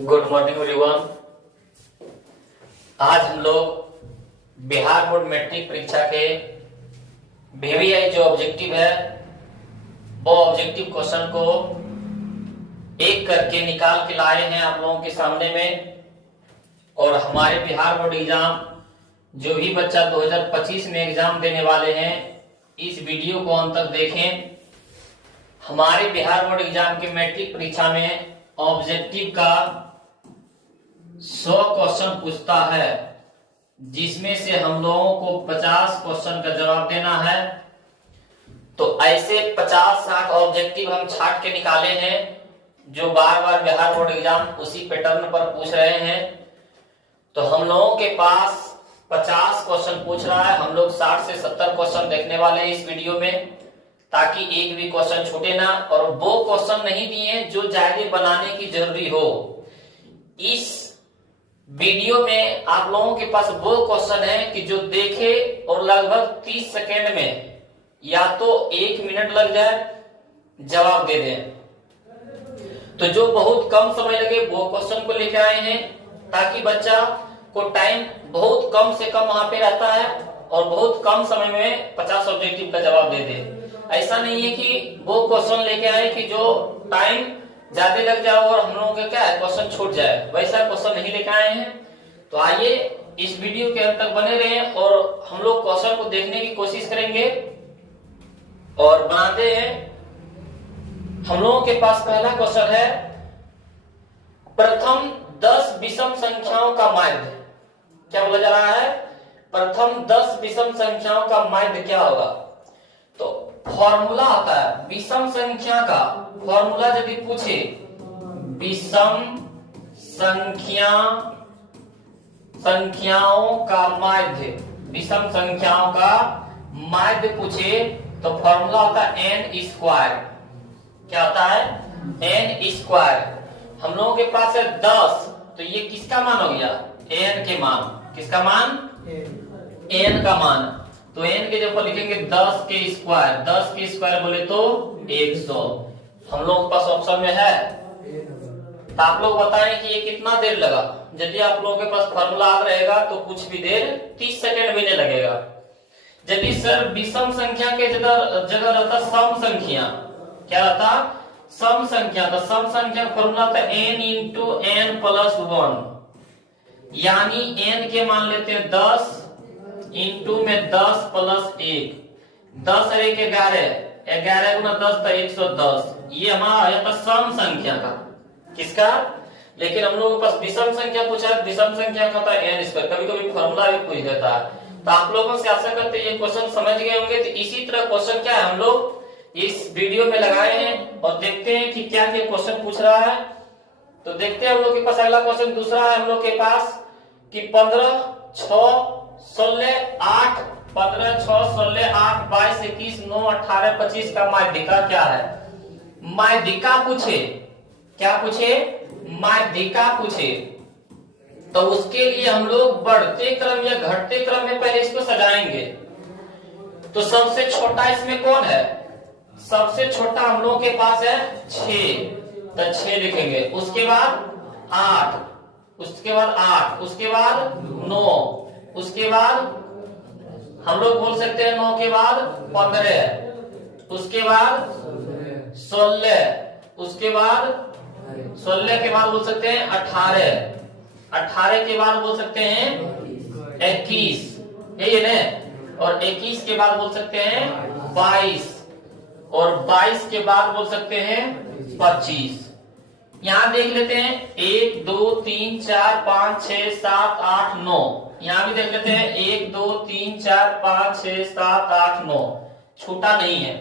Good morning everyone. आज हम लोग बिहार बोर्ड मैट्रिक परीक्षा के वीवीआई जो ऑब्जेक्टिव है वो ऑब्जेक्टिव क्वेश्चन को एक करके निकाल के लाए हैं आप लोगों के सामने में। और हमारे बिहार बोर्ड एग्जाम जो भी बच्चा 2025 में एग्जाम देने वाले हैं इस वीडियो को अंत तक देखें। हमारे बिहार बोर्ड एग्जाम के मैट्रिक परीक्षा में ऑब्जेक्टिव का 100 क्वेश्चन पूछता है, जिसमें से हम लोगों को 50 क्वेश्चन का जवाब देना है। तो ऐसे 50-60 ऑब्जेक्टिव हम छाट के निकाले हैं जो बार बार बिहार बोर्ड एग्जाम उसी पैटर्न पर पूछ रहे हैं। तो हम लोगों के पास 50 क्वेश्चन पूछ रहा है, हम लोग 60 से 70 क्वेश्चन देखने वाले हैं इस वीडियो में, ताकि एक भी क्वेश्चन छूटे ना। और वो क्वेश्चन नहीं दिए जो ज्यादा बनाने की जरूरी हो। इस वीडियो में आप लोगों के पास वो क्वेश्चन है कि जो देखे और लगभग 30 सेकेंड में या तो 1 मिनट लग जाए जवाब दे दें। तो जो बहुत कम समय लगे वो क्वेश्चन को लेकर आए हैं, ताकि बच्चा को टाइम बहुत कम से कम वहां पे रहता है और बहुत कम समय में 50 ऑब्जेक्टिव का जवाब दे दे। ऐसा नहीं है कि वो क्वेश्चन लेके आए कि जो टाइम ज्यादा लग जाए और हम लोगों का क्या है क्वेश्चन छूट जाए, वैसा क्वेश्चन नहीं लेके आए हैं। तो आइए इस वीडियो के अंत तक बने रहें और हम लोग क्वेश्चन को देखने की कोशिश करेंगे और बनाते हैं। हम लोगों के पास पहला क्वेश्चन है, प्रथम 10 विषम संख्याओं का माध्य। क्या बोला जा रहा है? प्रथम 10 विषम संख्याओं का माध्य क्या होगा? तो फॉर्मूला आता है विषम संख्या का। फॉर्मूला यदि पूछे विषम संख्याओं का माध्य, विषम संख्याओं का माध्य पूछे तो फॉर्मूला होता है n स्क्वायर। क्या होता है? n square. हम लोगों के पास है 10, तो ये किसका मान हो गया? n के मान। किसका मान? n का मान। तो n के ऊपर लिखेंगे 10 के स्क्वायर। 10 के स्क्वायर बोले तो 100। हम लोग के पास ऑप्शन में है। तो आप लोग बताएं कि ये कितना देर लगा। यदि आप लोगों के पास फॉर्मूला आ रहेगा तो कुछ भी देर 30 सेकंड भी नहीं लगेगा। यदि सर विषम संख्या के जगह रहता सम संख्या, क्या रहता? सम संख्या। तो सम संख्या का फॉर्मूला था n इंटू n प्लस 1, यानी n के मान लेते हैं 10 इंटू में 10 प्लस 1। 10 और 1 11, 11 गुना 10 तो 110। ये हमारा आया था सम संख्या का। किसका? लेकिन हम लोगों के पास विषम संख्या पूछा है, विषम संख्या का था n स्क्वायर। कभी कभी फॉर्मूला भी पूछ देता है। तो आप लोगों से आशा करते हैं ये क्वेश्चन समझ गए होंगे। तो इसी तरह क्वेश्चन क्या है हम लोग इस वीडियो में लगाए हैं और देखते हैं कि क्या ये क्वेश्चन पूछ रहा है। तो देखते हैं हम लोग के पास अगला क्वेश्चन दूसरा है हम लोग के पास कि 15, 6, 16, 8, 15, 6, 16, 8, 22, 21, 9, 18, 25 का माध्यिका क्या है? माध्यिका पूछे। क्या पूछे? माध्यिका पूछे। तो उसके लिए हम लोग बढ़ते क्रम या घटते क्रम में पहले इसको सजाएंगे। तो सबसे छोटा इसमें कौन है? सबसे छोटा हम लोग के पास है 6, तो 6 लिखेंगे। उसके बाद 8, उसके बाद 8, उसके बाद 9, उसके बाद हम लोग बोल सकते हैं 9 के बाद 15, उसके बाद 16, उसके बाद 16 के बाद बोल सकते हैं 18, 18 के बाद बोल सकते हैं 21, यही है ना। और 21 के बाद बोल सकते हैं 22, और 22 के बाद बोल सकते हैं 25। यहां देख लेते हैं 1 2 3 4 5 6 7 8 9। यहां भी देख लेते हैं 1 2 3 4 5 6 7 8 9, छूटा नहीं है।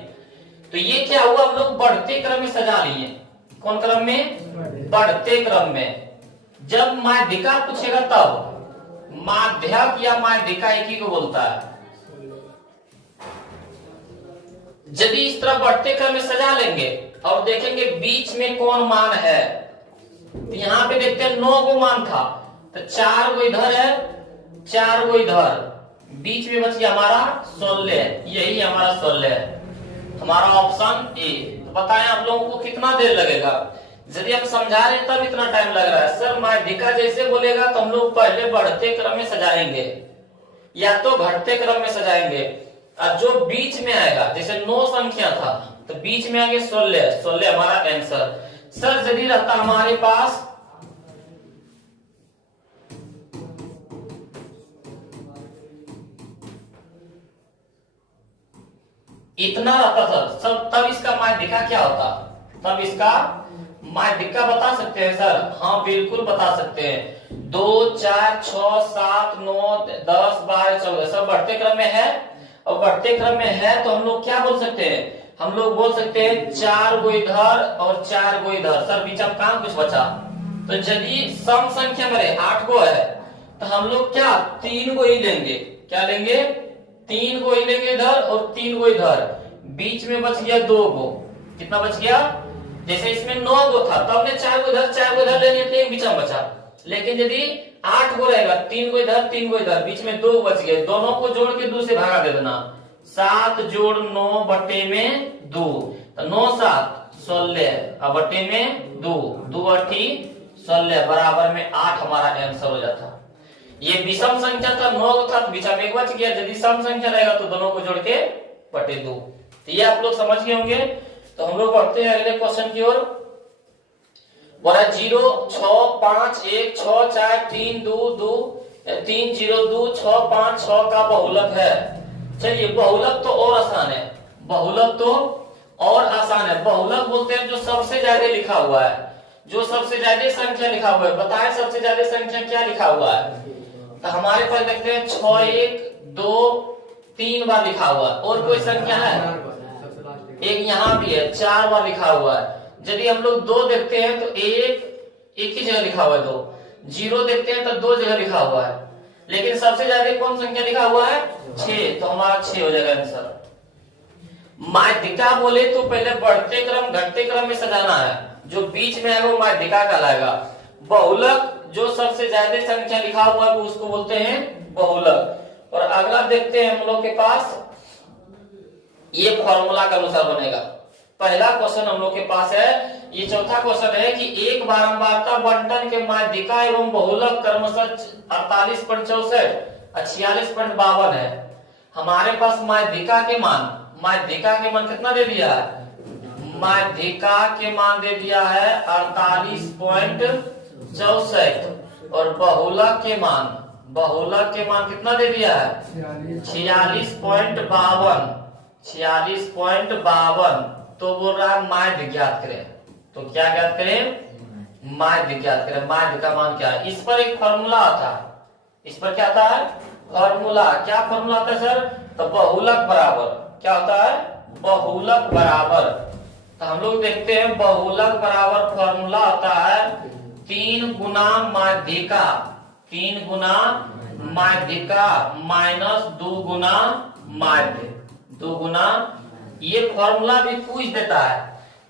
तो ये क्या हुआ? हम लोग बढ़ते क्रम में सजा लिए। कौन क्रम में? बढ़ते क्रम में। जब माध्यिका पूछेगा तब माध्यक या माध्यिका एक ही को बोलता है। यदि इस तरह बढ़ते क्रम में सजा लेंगे और देखेंगे बीच में कौन मान है, तो यहाँ पे देखते हैं 9 गो मान था, तो 4 गो इधर है, 4 गो इधर, बीच में बच गया हमारा 16। यही हमारा 16 है, हमारा ऑप्शन ए। तो बताएं आप लोगों को कितना देर लगेगा? यदि हम समझा रहे हैं तब इतना टाइम लग रहा है। सर माध्यिका जैसे बोलेगा तो हम लोग पहले बढ़ते क्रम में सजाएंगे या तो घटते क्रम में सजाएंगे, और जो बीच में आएगा, जैसे 9 संख्या था तो बीच में आगे 16 हमारा आंसर। सर यदि रहता हमारे पास इतना रहता था सब, तब इसका माध्यिका क्या होता? तब इसका माध्यिका बता सकते हैं सर? हाँ बिल्कुल बता सकते हैं। 2 4 6 7 9 10 12 14 सब बढ़ते क्रम में है, और बढ़ते क्रम में है तो हम लोग क्या बोल सकते हैं? हम लोग बोल सकते हैं 4 गो इधर और 4 गो इधर। सर बीच में कहां कुछ बचा? तो यदि सम संख्या में 8 गो है तो हम लोग क्या 3 गो ही लेंगे। क्या लेंगे? 3 गो ही लेंगे इधर और 3 गो इधर। बीच में बच गया 2 गो। कितना बच गया? जैसे इसमें 9 गो था तो हमने 4 गो इधर 4 गो इधर लेने थे, एक बीच में बचा। लेकिन यदि 8 गो रहेगा, 3 गो इधर 3 गो इधर, बीच में 2 बच गए, दोनों को जोड़ के 2 से भागा दे देना। 7 जोड़ 9 बटे में 2, तो 9 7 16 और बटे में 2 2 8 16 बराबर में 8 हमारा आंसर हो जाता। ये विषम संख्या था, 9 था तो बीच में एक बच गया। यदि सम संख्या रहेगा तो दोनों को जोड़ के बटे 2। तो ये आप लोग समझ गए होंगे। तो हम लोग बढ़ते हैं अगले क्वेश्चन की ओर। 0 6 5 1 6 4 3 2 2 3 0 2 6 5 6 का बहुलक है। चलिए बहुलक तो और आसान है, बहुलक तो और आसान है। बहुलक बोलते हैं जो सबसे ज्यादा लिखा हुआ है, जो सबसे ज्यादा संख्या लिखा हुआ है। बताए सबसे ज्यादा संख्या क्या लिखा हुआ है? तो हमारे पास देखते हैं 6 1 2 3 बार लिखा हुआ है। और कोई संख्या है? एक यहाँ भी है, 4 बार लिखा हुआ है। यदि हम लोग 2 देखते हैं तो एक ही जगह लिखा हुआ है 2। 0 देखते हैं तो 2 जगह लिखा हुआ है। लेकिन सबसे ज्यादा कौन संख्या लिखा हुआ है? 6, तो हमारा 6 हो जाएगा आंसर। माध्यिका बोले तो पहले बढ़ते क्रम घटते क्रम में सजाना है, जो बीच में है वो माध्यिका कहलाएगा। बहुलक जो सबसे ज्यादा संख्या लिखा हुआ है उसको बोलते हैं बहुलक। और अगला देखते हैं हम लोग के पास, ये फॉर्मूला के अनुसार बनेगा। पहला क्वेश्चन हम लोग के पास है, ये चौथा क्वेश्चन है कि एक बारंबारता बंटन के माध्यिका एवं बहुलक क्रमशः 48.64 और 46.52 है। हमारे पास माध्यिका के मान कितना दे दिया है? माध्यिका के मान दे दिया है 48.64 और बहुलक के मान कितना दे दिया है? 46.52। तो बोल रहा है माध्य ज्ञात करें। तो क्या ज्ञात करें? माध्य ज्ञात करें। माध्य का मान क्या है? इस पर एक फॉर्मूला आता है। इस पर क्या आता है? फॉर्मूला। क्या फॉर्मूला आता है सर? तो बहुलक बराबर क्या होता है? बहुलक बराबर। तो हम लोग देखते हैं बहुलक बराबर फॉर्मूला आता है 3 गुना माध्यिका, 3 गुना माध्यिका माइनस 2 गुना माध्य, 2 गुना। ये फॉर्मूला भी पूछ देता है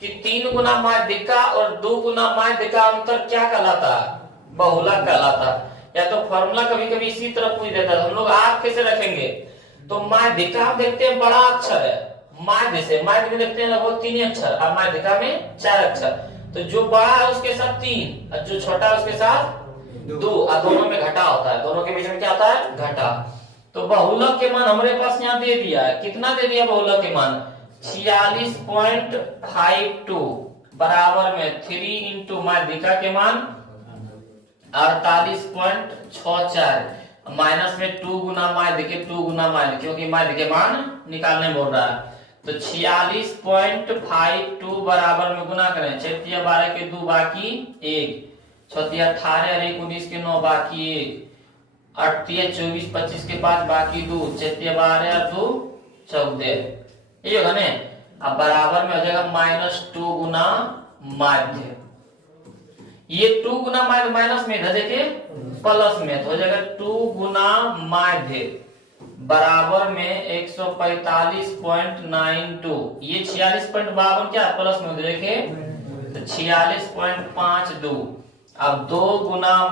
कि 3 गुना माध्यिका और 2 गुना माध्य का अंतर क्या कहलाता है? बहुलक कहलाता है। या तो फॉर्मूला कभी कभी इसी तरह पूछ देता है। हम लोग आप कैसे रखेंगे? तो माध्यिका हम देखते हैं बड़ा अक्षर है, माध्य में देखते हैं लगभग 3 अक्षर और माध्यिका में 4 अक्षर। तो जो बड़ा है उसके साथ 3 और जो छोटा है उसके साथ 2 और दोनों में घटा होता है। दोनों के बीच में क्या आता है? घटा। तो बहुलक के मान हमारे पास यहाँ दे दिया है। कितना दे दिया बहुलक के मान? 46.52 बराबर में 3 इंटू माध्यिका के मान 48.64 माइनस में 2 गुना माध्य के 2 गुना माध्य, क्योंकि माध्य के मान निकालने बोल रहा है। तो 46.52 बराबर में गुना करें। 6 12 के 2 बाकी 1, 6 18 और 1 19 के 9 बाकी 1, 8 24 25 के 5 बाकी 2, 6 12 और 2 14। ये होगा ना। अब बराबर में हो जाएगा -2 गुना माध्य। ये 2 गुना माध्य माइनस में था, देखिए प्लस में, तो हो जाएगा 2 गुना माध्य बराबर में 145.92। ये 46.52 क्या प्लस में, देखिए तो 46.52। अब 2 गुना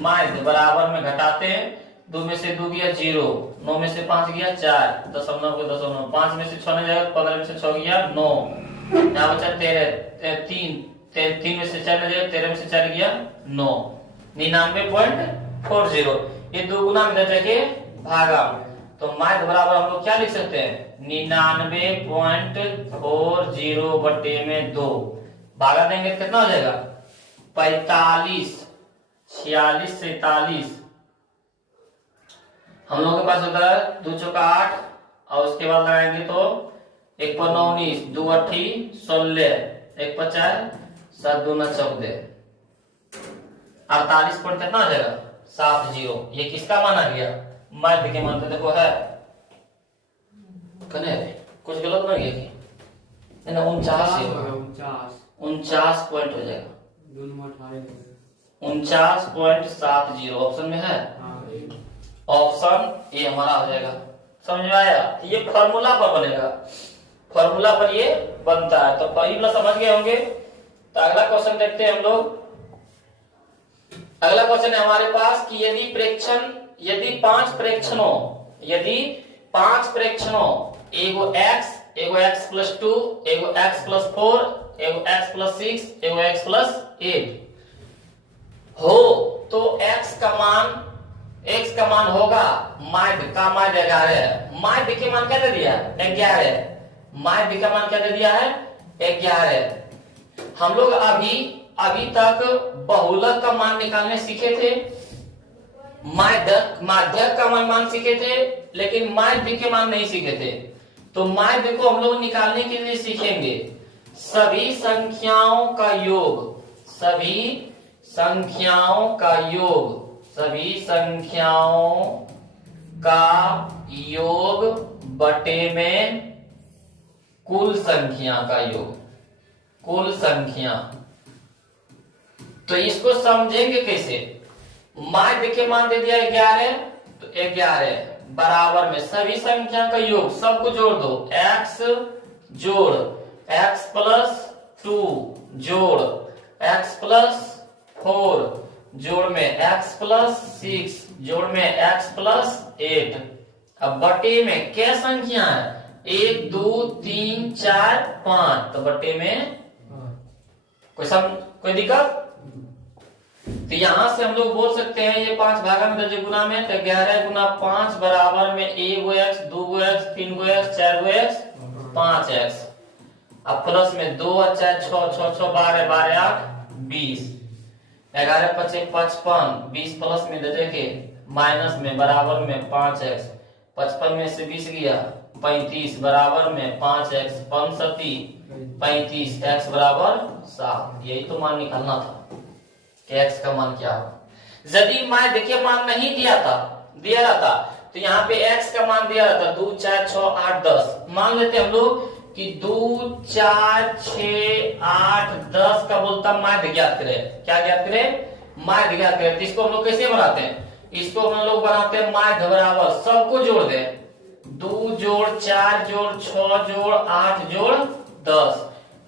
माध्य बराबर में घटाते हैं। 2 में से 2 गया 0, 9 में से 5 गया 4, दशमलव को दशमलव, 5 में से 6 नहीं जाएगा, 15 में से 6 गया 9, यहाँ बचा 13, 3 में से 4 जाएगा, 13 में से 4 गया 9, 99.40। ये दो गुना में जाके भागा, तो माध्य बराबर हम लोग क्या लिख सकते हैं 99.40 बटे में 2, भागा देंगे तो कितना हो जाएगा 45, 46, 47। हम लोगों के पास होता है 2 चौका 8 और उसके बाद लगाएंगे तो 1 पर 9 19, 2 8 16, 1 पर 4 7 2 9 14, 48 पॉइंट कितना हो जाएगा 70। ये किसका माना गया माध्य के मान। तो देखो है कने कुछ गलत नहीं है कि ना 49 पॉइंट हो जाएगा 49.70 ऑप्शन में है। ऑप्शन ए हमारा हो जाएगा। समझ में आया? ये फॉर्मूला पर बनेगा, फॉर्मूला पर ये बनता है। तो पहला समझ गए होंगे। तो अगला क्वेश्चन देखते हैं हम लोग। अगला क्वेश्चन है हमारे पास कि यदि पांच प्रेक्षणों एगो x प्लस 2, एगो x प्लस 4, एगो x प्लस 6, एगो x प्लस 8 हो, तो x का मान होगा माध्य का मान 11 है। माध्य के मान क्या दे दिया 11, माध्य का मान क्या दे दिया है 11। हम लोग अभी तक बहुलक का मान निकालने सीखे थे, माध्यक का मान सीखे थे, लेकिन माध्य के मान नहीं सीखे थे। तो माध्य को हम लोग निकालने के लिए सीखेंगे सभी संख्याओं का योग बटे में कुल संख्या। तो इसको समझेंगे कैसे। माध्य के मान दे दिया 11, तो 11 बराबर में सभी संख्या का योग, सबको जोड़ दो। x जोड़ x प्लस 2 जोड़ x प्लस 4 जोड़ में x प्लस 6 जोड़ में x प्लस 8। अब बटे में क्या संख्या है 1 2 3 4 5, तो बटे में कोई दिक्कत। तो यहां से हम लोग बोल सकते हैं ये 5 भागा में दर्जे गुना में, तो 11 गुना 5 बराबर में 1 गो x 2 गो x 3 गो x 4 गो x 5x। अब प्लस में 2 4 6 6 6 12 12 8 20, 11 5 55, 20 प्लस में दर्जे के माइनस में बराबर में 5x, 55 में से 20 गया 35 बराबर में 5x 5 35, x बराबर 7। यही तो मान निकालना था कि x का मान क्या हो। यदि माध्य के मान नहीं दिया रहता तो यहाँ पे x का मान दिया रहता 2 4 6 8 10। मान लेते हम लोग कि 2 4 6 8 10 का बोलता माध्य ज्ञात करें। क्या ज्ञात करें? माध्य ज्ञात करें। तो इसको हम लोग कैसे बनाते हैं? इसको हम लोग बनाते हैं माध्य बराबर सबको जोड़ दें, 2 जोड़ 4 जोड़ 6 जोड़ 8 जोड़ 10।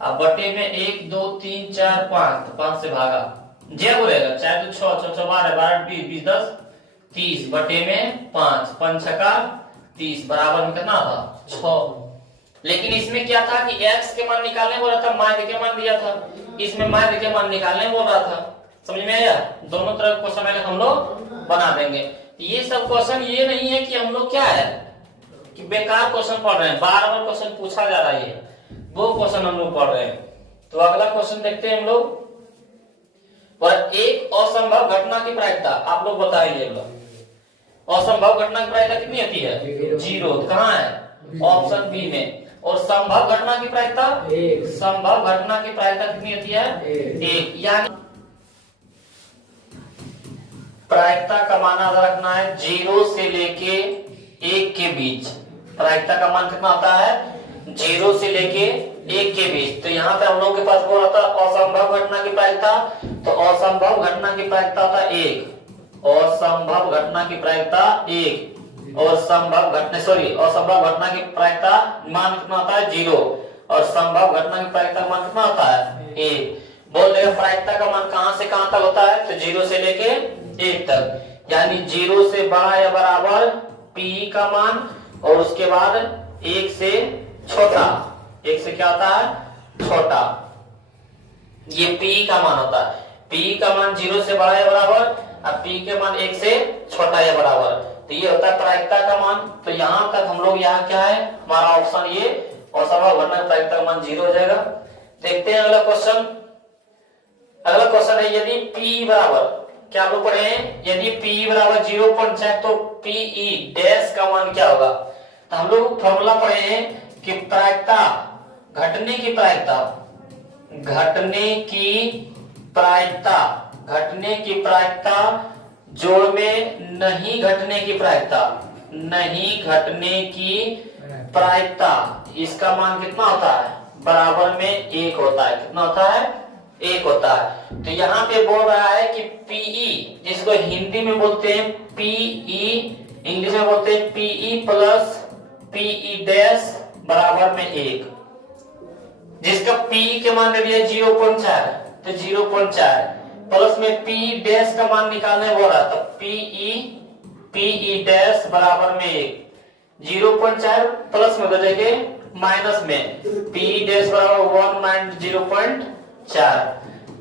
अब बटे में 1 2 3 4 5, तो 5 से भागा जय बोलेगा 4 2 6 6 12 12 20 20 10 30 बटे में 5 5 छक्का 30 बराबर में कितना था 6। लेकिन इसमें क्या था कि x के मान निकालने बोल रहा था, माध्य के मान दिया था, इसमें माध्य के मान निकालने बोल रहा था। समझ में आया? दोनों तरह क्वेश्चन हम लोग बना देंगे। ये सब क्वेश्चन ये नहीं है कि हम लोग क्या है कि बेकार क्वेश्चन पढ़ रहे हैं, बार बार क्वेश्चन पूछा जा रहा है, वो क्वेश्चन हम लोग पढ़ रहे हैं। तो अगला क्वेश्चन देखते हैं हम लोग। पर एक असंभव घटना की प्रायिकता आप लोग बताइए। असंभव घटना की प्रायिकता कितनी होती है 0। कहाँ है? ऑप्शन बी में। और संभव घटना की प्रायिकता संभव घटना की प्रायिकता कितनी होती है 1। यानी प्रायिकता का मान याद रखना है 0 से लेके 1 के बीच। प्रायिकता का मान कितना होता है 0 से लेके 1 के बीच। तो यहाँ पे हम लोग के पास वो रहता असंभव घटना की प्रायिकता। तो असंभव घटना की प्रायिकता होता 1, असंभव घटना की प्रायिकता 1, और असंभव घटना की प्रायिकता मान कितना होता है 0, और संभव घटना की प्रायिकता मान कितना होता है 1। बोल देगा प्रायिकता का मान कहां से कहां तक होता है, तो 0 से लेके 1 तक। यानी 0 से बड़ा या बराबर p का मान, और उसके बाद 1 से छोटा, 1 से क्या होता है छोटा, ये P का मान होता है। P का मान 0 से बड़ा या बराबर और P के मान 1 से छोटा या बराबर, तो ये होता है प्रायिकता का मान। तो यहाँ तक हम लोग, यहाँ क्या है हमारा ऑप्शन ये और सवाल, वरना प्रायिकता का मान 0 हो जाएगा। देखते हैं अगला क्वेश्चन। अगला क्वेश्चन है यदि P बराबर, क्या आप लोग पढ़े हैं, यदि P बराबर 0.4 तो PE डैश का मान क्या होगा। तो हम लोग फॉर्मूला पढ़े हैं कि प्रायिकता, घटने की प्रायिकता, घटने की प्रायिकता, घटने की प्रायिकता जोड़ में नहीं घटने की प्रायिकता, नहीं घटने की प्रायिकता, इसका मान कितना होता है, बराबर में 1 होता है। कितना होता है, 1 होता है। तो यहाँ पे बोल रहा है कि PE, जिसको हिंदी में बोलते हैं PE, इंग्लिश में बोलते हैं PE प्लस PE डैश बराबर में 1, जिसका PE के मान दे दिया 0.4, तो 0.4 प्लस में PE डैश का मान निकालने बोल रहा, तो PE डैश बराबर में 1, 0.4 प्लस में बजाएंगे माइनस में, PE डैश बराबर 1 माइनस 0.4,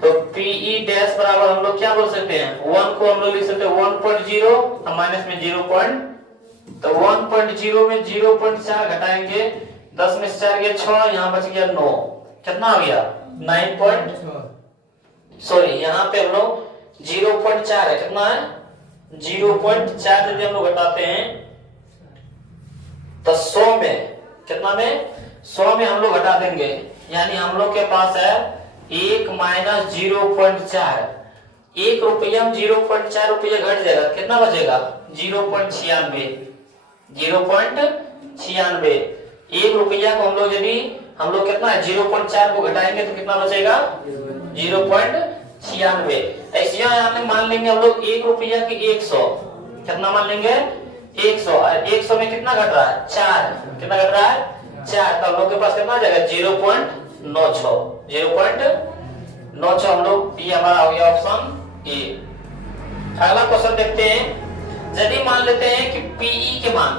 तो PE डैश बराबर हम लोग क्या बोल सकते हैं, 1 को हम लोग लिख सकते हैं 1.0 और माइनस में 0. तो 1.0 में 0.4 घटाएंगे, 10 में 4 गया 6, यहाँ बच गया 9, कितना आ गया 9. सॉरी यहाँ पे हम लोग 0.4 है, कितना है 0.4 यदि हम लोग घटाते हैं तो 100 में, कितना में 100 में हम लोग घटा देंगे, यानी हम लोग के पास है 1 माइनस 0.4, 1 रुपया में 0.4 रुपया घट जाएगा, कितना बचेगा 0.96, 0.96। 1 रुपया को हम लोग कितना है 0.4 को घटाएंगे तो कितना बचेगा 0.96। ऐसे यहाँ मान लेंगे हम लोग 1 रुपया की 100, कितना मान लेंगे 100, और 100 में कितना घट रहा है 4, कितना घट रहा है 4, तो हम लोग के पास कितना आ जाएगा 0.96, 0.96 हम लोग, ये हमारा हो गया ऑप्शन ए। अगला क्वेश्चन देखते हैं। यदि मान लेते हैं कि PE के मान,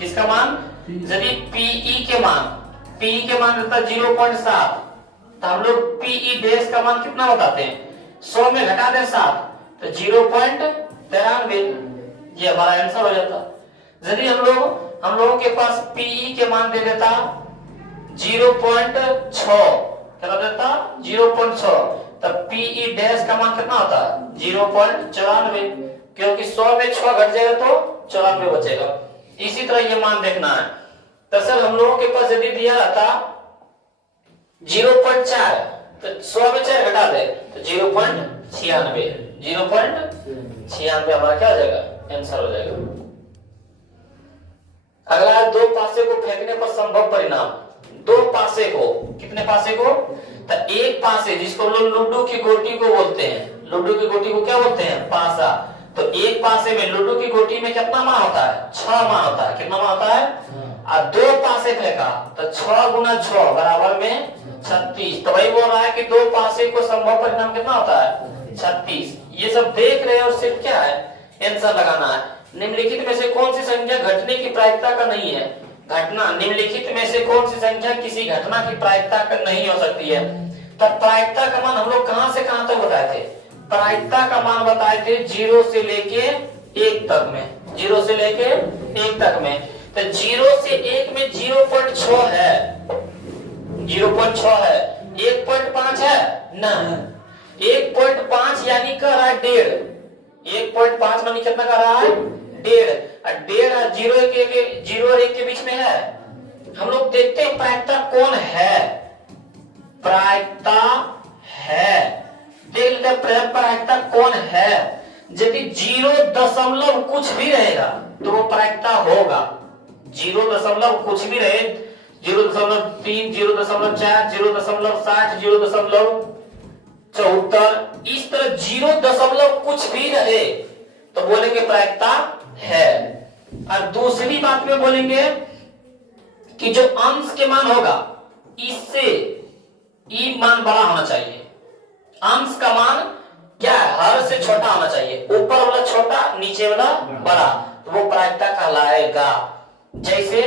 किसका मान, यदि PE के मान रहता है 0.7, तो हम लोग PE डैश का मान कितना बताते हैं, 100 में घटा दे 7, तो 0.93, ये हमारा आंसर हो जाता। यदि हम लोगों के पास PE के मान दे देता 0.6, क्या देता 0.6, तब PE डैश का मान कितना होता है 0.94, क्योंकि 100 में 6 घट जाएगा तो 94 बचेगा। इसी तरह ये मान देखना है। दरअसल हम लोगों के पास यदि दिया रहता 0.4, तो 100 में 4 घटा दे तो 0.96, 0.96 हमारा क्या हो जाएगा आंसर हो जाएगा। अगला 2 पासे को फेंकने पर संभव परिणाम। 2 पासे को, कितने पासे को, तो एक पासे जिसको लोग लूडो की गोटी को बोलते हैं, लूडो की गोटी को क्या बोलते हैं पासा, तो एक पासे में लूडो की गोटी में कितना मान होता है 6 मान होता है, कितना मान होता है, और 2 पासे फेंका तो 6 गुना 6 बराबर में 36, तो वही बोल रहा है कि 2 पासे को संभव परिणाम कितना होता है 36। ये सब देख रहे हैं और सिर्फ क्या है आंसर लगाना है। निम्नलिखित में से कौन सी संख्या घटने की प्रायिकता का नहीं है, घटना, निम्नलिखित में से कौन सी संख्या किसी घटना की प्रायिकता का नहीं हो सकती है। तब प्रायिकता का मान हम लोग कहां से कहां तक बताए थे, प्रायिकता का मान बताए थे 0 से लेके 1 तक में, 0 से लेके 1 तक में, तो 0 से 1 में 0.6 है, 0.6 है, 1.5 है ना, 1.5 यानी कह रहा है 1.5, 1.5 मानी कितना कर रहा है 1.5, 0 और 1 के बीच में है। हम लोग देखते हैं प्रायिकता कौन है, प्रायिकता है, देख लेते हैं प्रायिकता कौन है। यदि 0 कुछ भी रहेगा तो वो प्रायिकता होगा, 0 कुछ भी रहे, 0.3, 0.4, 0.60, 0.74, इस तरह 0 कुछ भी रहे तो बोलेंगे प्रायिकता है। और दूसरी बात में बोलेंगे कि जो अंश के मान होगा इससे ई मान बड़ा होना चाहिए, अंश का मान क्या है हर से छोटा होना चाहिए, ऊपर वाला छोटा नीचे वाला बड़ा, तो वो प्रायिकता कहलाएगा। जैसे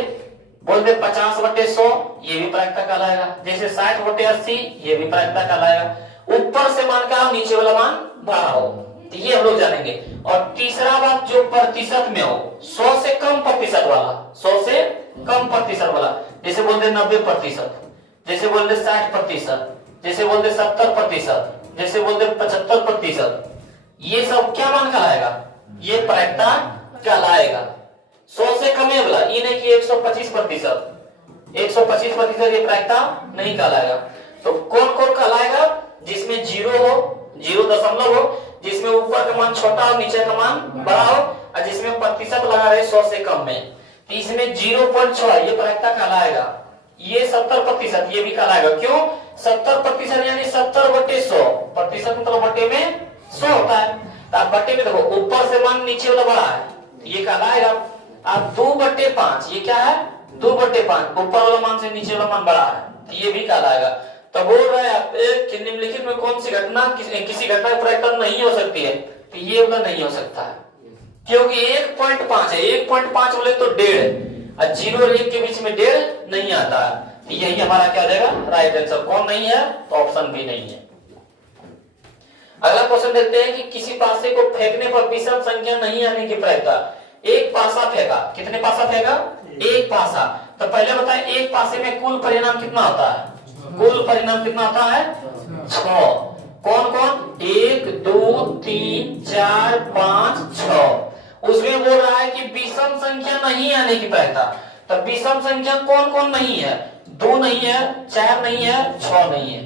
बोल दे 50/100 ये भी प्रायिकता कहलाएगा। जैसे 60/80 ये भी प्रायिकता कहलाएगा। ऊपर से मान का नीचे वाला मान बड़ा हो, तो ये हम लोग जानेंगे। और तीसरा बात जो प्रतिशत में हो, 100 से कम प्रतिशत वाला, 100 से कम प्रतिशत वाला, जैसे बोलते 90%, जैसे बोलते 60%, जैसे बोलते 70%, जैसे बोलते 75%, ये सब क्या मान कहलाएगा? ये प्रायिकता कहलाएगा। 100 से कम वाला, ये नहीं कि 125%, 125% ये प्रायिकता नहीं कहलाएगा। तो कौन कौन कहलाएगा? जिसमें 0 हो, 0 हो, जिसमें ऊपर का मान छोटा और नीचे का मान बड़ा हो, और जिसमें प्रतिशत लगा रहे 100 से कम में, तो इसमें 0.6 ये प्रायिकता कहलाएगा। ये 70% ये भी कहलाएगा। क्यों 70% यानी 70/100, प्रतिशत मतलब बटे में 100 होता है। तो बटे में देखो ऊपर से मान नीचे वाला बड़ा है, ये कहलाएगा। अब 2/5 ये क्या है? 2/5 ऊपर वाला मान से नीचे वाला मान बड़ा है, तो ये भी कहलाएगा। तो बोल रहे हैं निम्नलिखित में कौन सी घटना किसी घटना की प्रायिकता नहीं हो सकती है? तो ये वाला नहीं हो सकता है, क्योंकि 1.5 है। 1.5 बोले तो 1.5 और 0 और 1 के बीच में 1.5 नहीं आता है। तो यही हमारा क्या हो जाएगा? Right answer. कौन नहीं है? तो ऑप्शन भी नहीं है। अगला क्वेश्चन देखते हैं कि किसी पासे को फेंकने पर विषम संख्या नहीं आने की प्रायिकता। एक पासा फेंका, कितने पासा फेंका? एक पासा। तो पहले बताएं एक पासे में कुल परिणाम कितना होता है? कुल परिणाम कितना होता है? 6। कौन कौन? 1 2 3 4 5 6। उसमें बोल रहा है कि विषम संख्या नहीं आने की प्रायिकता। तो विषम संख्या कौन कौन नहीं है? 2 नहीं है, 4 नहीं है, 6 नहीं है।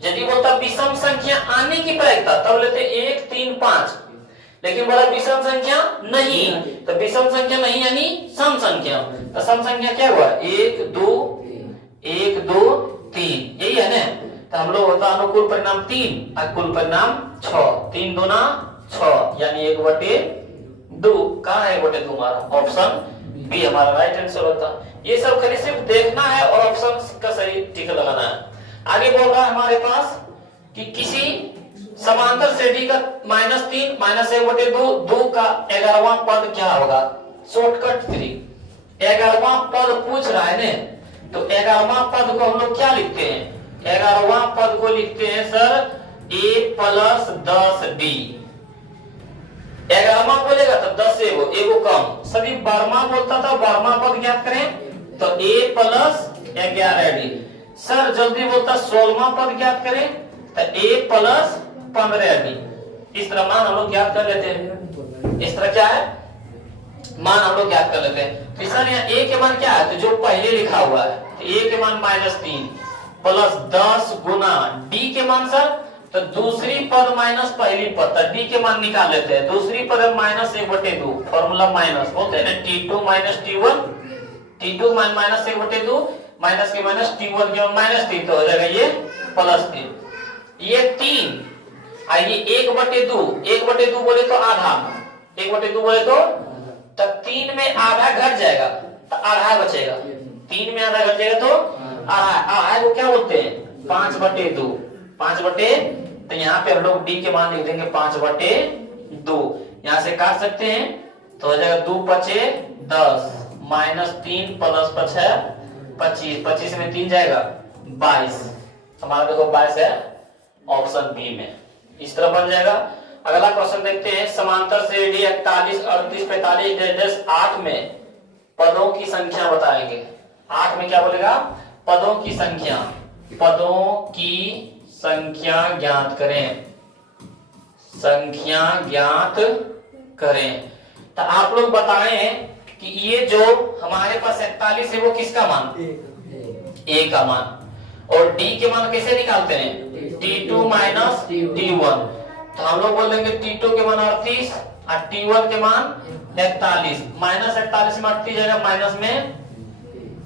यदि बोलता विषम संख्या आने की प्रायिकता तब लेते 1 3 5, लेकिन बोला विषम संख्या नहीं, तो विषम संख्या नहीं यानी सम संख्या। तो सम संख्या क्या हुआ? 1 2 3, यही है ना। तो हम लोग होता अनुकूल परिणाम 3 और कुल परिणाम 6। 3 दूना 6 यानी 1/2। कहाँ है 1/2 हमारा? ऑप्शन बी हमारा राइट आंसर होता। ये सब खाली सिर्फ देखना है और ऑप्शन का सही टिक लगाना है। आगे बोल रहा है हमारे पास कि किसी समांतर श्रेणी का -3 -1/2 2 का 11वां पद क्या होगा? शॉर्टकट 3 11वां पद पूछ रहा है ने, तो 11वां पद को हम लोग क्या लिखते हैं? 11वां पद को लिखते हैं सर a + 10d। 11वां बोलेगा तो 10 से एगो कम, सभी 12वां बोलता था, 12वां पद ज्ञात करें तो a + 11d। सर जल्दी बोलता 16वां पद ज्ञात करें तो a + 15d। इस तरह मान हम लोग ज्ञात कर लेते हैं। इस तरह क्या है? मान हम लोग ज्ञात कर लेते हैं। तो सर यहाँ a के मान क्या है? तो जो पहले लिखा हुआ है, तो a के मान -3 + 10 गुना d के मान सर, तो दूसरी पद माइनस पहली पद, तो d के मान निकाल लेते हैं। दूसरी पद है -1/2, फॉर्मूला माइनस बोलते हैं ना, t2 - t1, t2 - 1/2 माइनस के माइनस t1 के -3, तो हो जाएगा ये +3। ये 3 और ये 1/2, 1/2 बोले तो आधा, 1/2 बोले तो 3 में आधा घट जाएगा तो आधा बचेगा। 3 में आधा घट जाएगा तो आधा को क्या बोलते हैं? 5/2। 5/, तो यहाँ पे हम लोग d के मान लिख देंगे 5/2। यहाँ से काट सकते हैं तो हो जाएगा 2 × 5 = 10 -3 + 5 = 25, 25 में 3 जाएगा 22। हमारा देखो 22 है ऑप्शन बी में। इस तरह बन जाएगा। अगला क्वेश्चन देखते हैं। समांतर श्रेणी 41 38 45 8 में पदों की संख्या बताएंगे। 8 में क्या बोलेगा? पदों की संख्या। पदों की संख्या ज्ञात करें। संख्या ज्ञात करें। तो आप लोग बताएं कि ये जो हमारे पास 41 है वो किसका मान? a का मान। और d के मान कैसे निकालते हैं? t2 - t1। तो हम लोग बोलेंगे t2 के मान 38 और t1 के मान 41। -41 में 38 जाएगा, माइनस में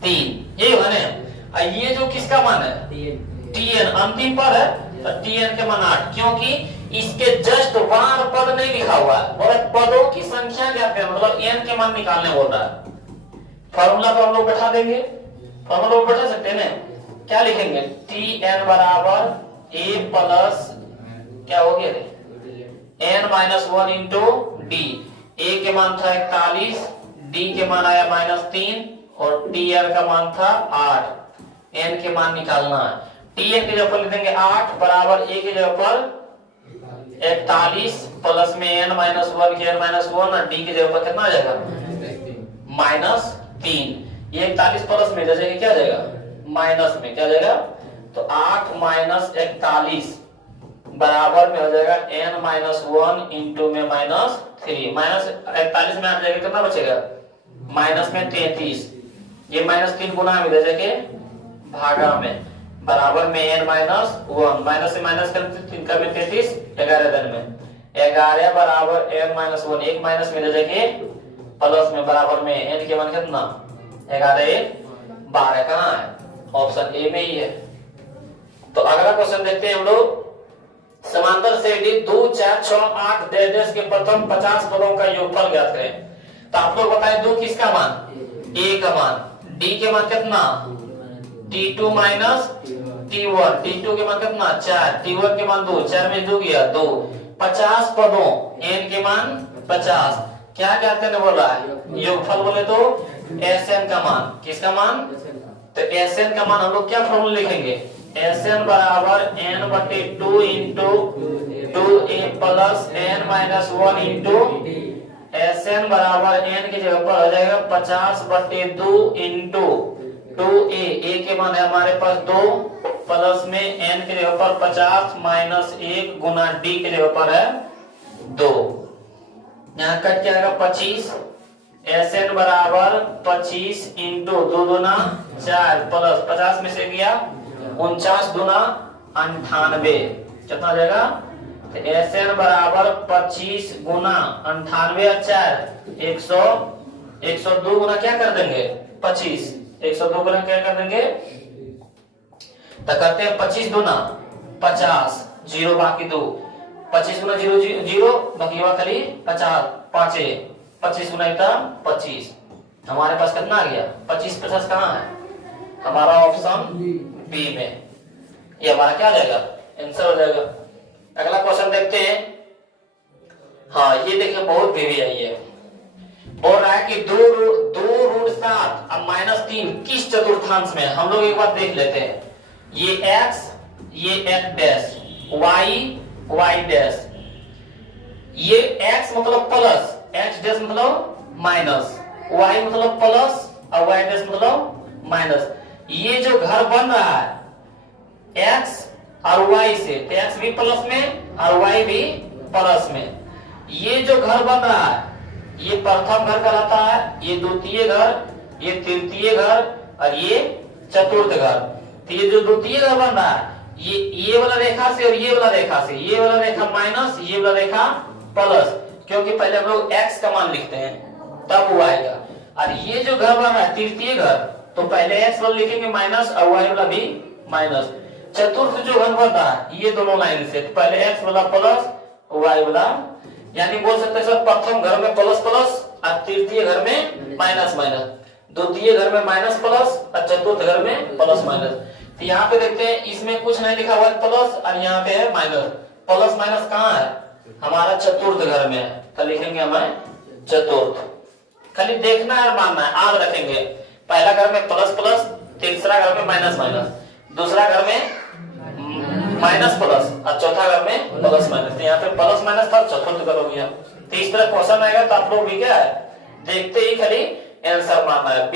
3, ये है ना। ये जो किसका मान है? tn अंतिम पद है, तो tn के मान 8, क्योंकि इसके जस्ट बाहर पद नहीं लिखा हुआ है और पदों की संख्या क्या है, मतलब n के मान निकालने बोल रहा है। फॉर्मूला तो हम लोग बैठा देंगे, फॉर्मूला बैठा सकते हैं ना। क्या लिखेंगे? tn बराबर a प्लस क्या हो गया n - 1 × d। a के मान था 41, d के मान आया -3 और tn का मान था 8। n के मान निकालना है। tn की जगह पर लिख देंगे 8 बराबर a की जगह पर 41 प्लस में n माइनस 1 के n माइनस 1 और d की जगह पर कितना आ जाएगा -3। ये 41 प्लस में जैसे क्या जाएगा माइनस में क्या जाएगा, तो 8 माइनस 41 बराबर में हो जाएगा n माइनस 1 इंटू में -3। माइनस 41 में आ जाएगा कितना बचेगा माइनस में 33। ये -3 गुना में जैसे के भागा में बराबर में n माइनस 1 माइनस से माइनस कर 3 का में 33 11 दिन में 11 बराबर n माइनस 1 एक माइनस में जैसे के प्लस में बराबर में n के मान कितना 11 12 कहाँ है ऑप्शन ए में ही है। तो अगला क्वेश्चन देखते हैं हम लोग। समांतर श्रेणी 2 4 6 8 देश के प्रथम 50 पदों का योगफल ज्ञात करें। तो आप लोग बताएं 2 किसका मान a का मान, d के मान कितना t2 माइनस t1, t2 के मान कितना 4, t1 के मान 2, 4 में 2 गया 2, 50 पदों n के मान 50 क्या कहते हैं बोल रहा है योगफल बोले तो Sn का मान, किसका मान, तो Sn का मान हम लोग क्या फॉर्मूला लिखेंगे Sn बराबर n बटे 2 into 2a plus n minus 1 into Sn बराबर n की जगह पर हो जाएगा 50 बटे 2 इंटू 2a, a के मान है हमारे पास 2 प्लस में n की जगह पर 50 माइनस 1 गुना d की जगह पर है 2। यहाँ कट क्या आएगा 25, Sn बराबर 25 इंटू 2 दूना 4 प्लस 50 में से गया 49 दूना 98 कितना जाएगा, तो Sn बराबर 25 गुना 98 और 4 102 गुना क्या कर देंगे 25, 102 गुना क्या कर देंगे, तो करते हैं 25 दूना 50 जीरो बाकी 2, 25 गुना 0 0 बाकी हुआ खाली 50 5 25 गुना 25 हमारे पास कितना आ गया 25 50 कहाँ है हमारा ऑप्शन बी में, ये हमारा क्या आ जाएगा आंसर हो जाएगा। अगला क्वेश्चन देखते हैं। हाँ ये देखिए बहुत बेबी आई है, बोल रहा है कि 2√7 अब -3 किस चतुर्थांश में, हम लोग एक बार देख लेते हैं। ये x ये x डैश y डैश, ये x मतलब प्लस x डैश मतलब माइनस, y मतलब प्लस और y डैश मतलब माइनस। ये जो घर बन रहा है x और y से, तो x भी प्लस में और y भी प्लस में। ये जो घर बन रहा है ये प्रथम घर कहलाता है, ये द्वितीय घर, ये तृतीय घर और ये चतुर्थ घर। तो ये जो द्वितीय घर बन रहा है ये वाला रेखा से और ये वाला रेखा से, ये वाला रेखा माइनस ये वाला रेखा प्लस, क्योंकि पहले हम लोग x का मान लिखते हैं तब वो आएगा। और ये जो घर बन रहा है तृतीय घर, तो पहले x वाला लिखेंगे माइनस और y वाला भी माइनस। चतुर्थ जो घर बन रहा है ये दोनों लाइन से, तो पहले x वाला प्लस y वाला, यानी बोल सकते हैं सर प्रथम घर में प्लस प्लस और तृतीय घर में माइनस माइनस, द्वितीय घर में माइनस प्लस और चतुर्थ घर में प्लस माइनस। तो यहाँ पे देखते हैं इसमें कुछ नहीं लिखा हुआ है प्लस और यहाँ पे है माइनस। प्लस माइनस कहाँ है हमारा चतुर्थ घर में है, तो लिखेंगे हमें चतुर्थ। खाली देखना है और मानना है, याद रखेंगे। पहला घर में प्लस प्लस, तीसरा घर में माइनस माइनस, दूसरा घर में माइनस प्लस और चौथा घर में प्लस माइनस। तो यहाँ पे प्लस माइनस था, चतुर्थ घर हो गया। तो इस तरह क्वेश्चन आएगा तो आप लोग भी क्या है देखते ही खाली आंसर मानना है।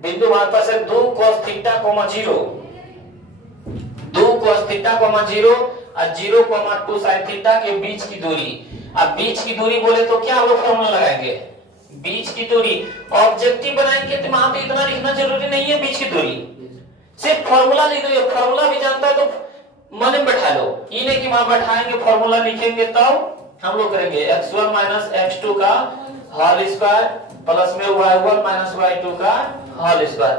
बिंदु हमारे पास है 2 cos थीटा, 0 2 cos थीटा, 0 और 0, 2 sin थीटा के बीच की दूरी। अब बीच की दूरी बोले तो क्या हम लोग फॉर्मूला लगाएंगे, बीच की दूरी ऑब्जेक्टिव बनाएंगे तो वहां पे इतना लिखना जरूरी नहीं है। बीच की दूरी सिर्फ फॉर्मूला लिख दो, फॉर्मूला भी जानता है तो मन में बैठा लो, ये नहीं कि वहां बैठाएंगे फॉर्मूला लिखेंगे तब हम लोग करेंगे। x1 माइनस x2 का होल स्क्वायर प्लस में y1 माइनस y2 का होल स्क्वायर।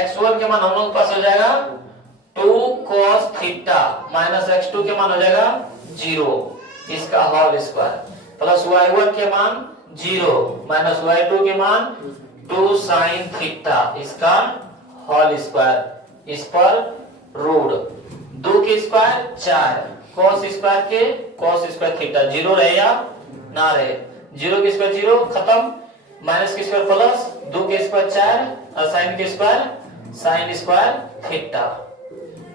x1 के मान हम लोग के पास हो जाएगा 2 cos थीटा माइनस x2 के मान हो जाएगा 0 इसका होल स्क्वायर, प्लस y1 के मान 0 माइनस y2 के मान 2 sin थीटा इसका होल स्क्वायर। इस पर रूट 2 के स्क्वायर 4 cos स्क्वायर के cos स्क्वायर थीटा 0 रहे या ना रहे, 0 के स्क्वायर 0 खत्म, माइनस के स्क्वायर प्लस, 2 के स्क्वायर 4 और sin के स्क्वायर साइन स्क्वायर थीटा,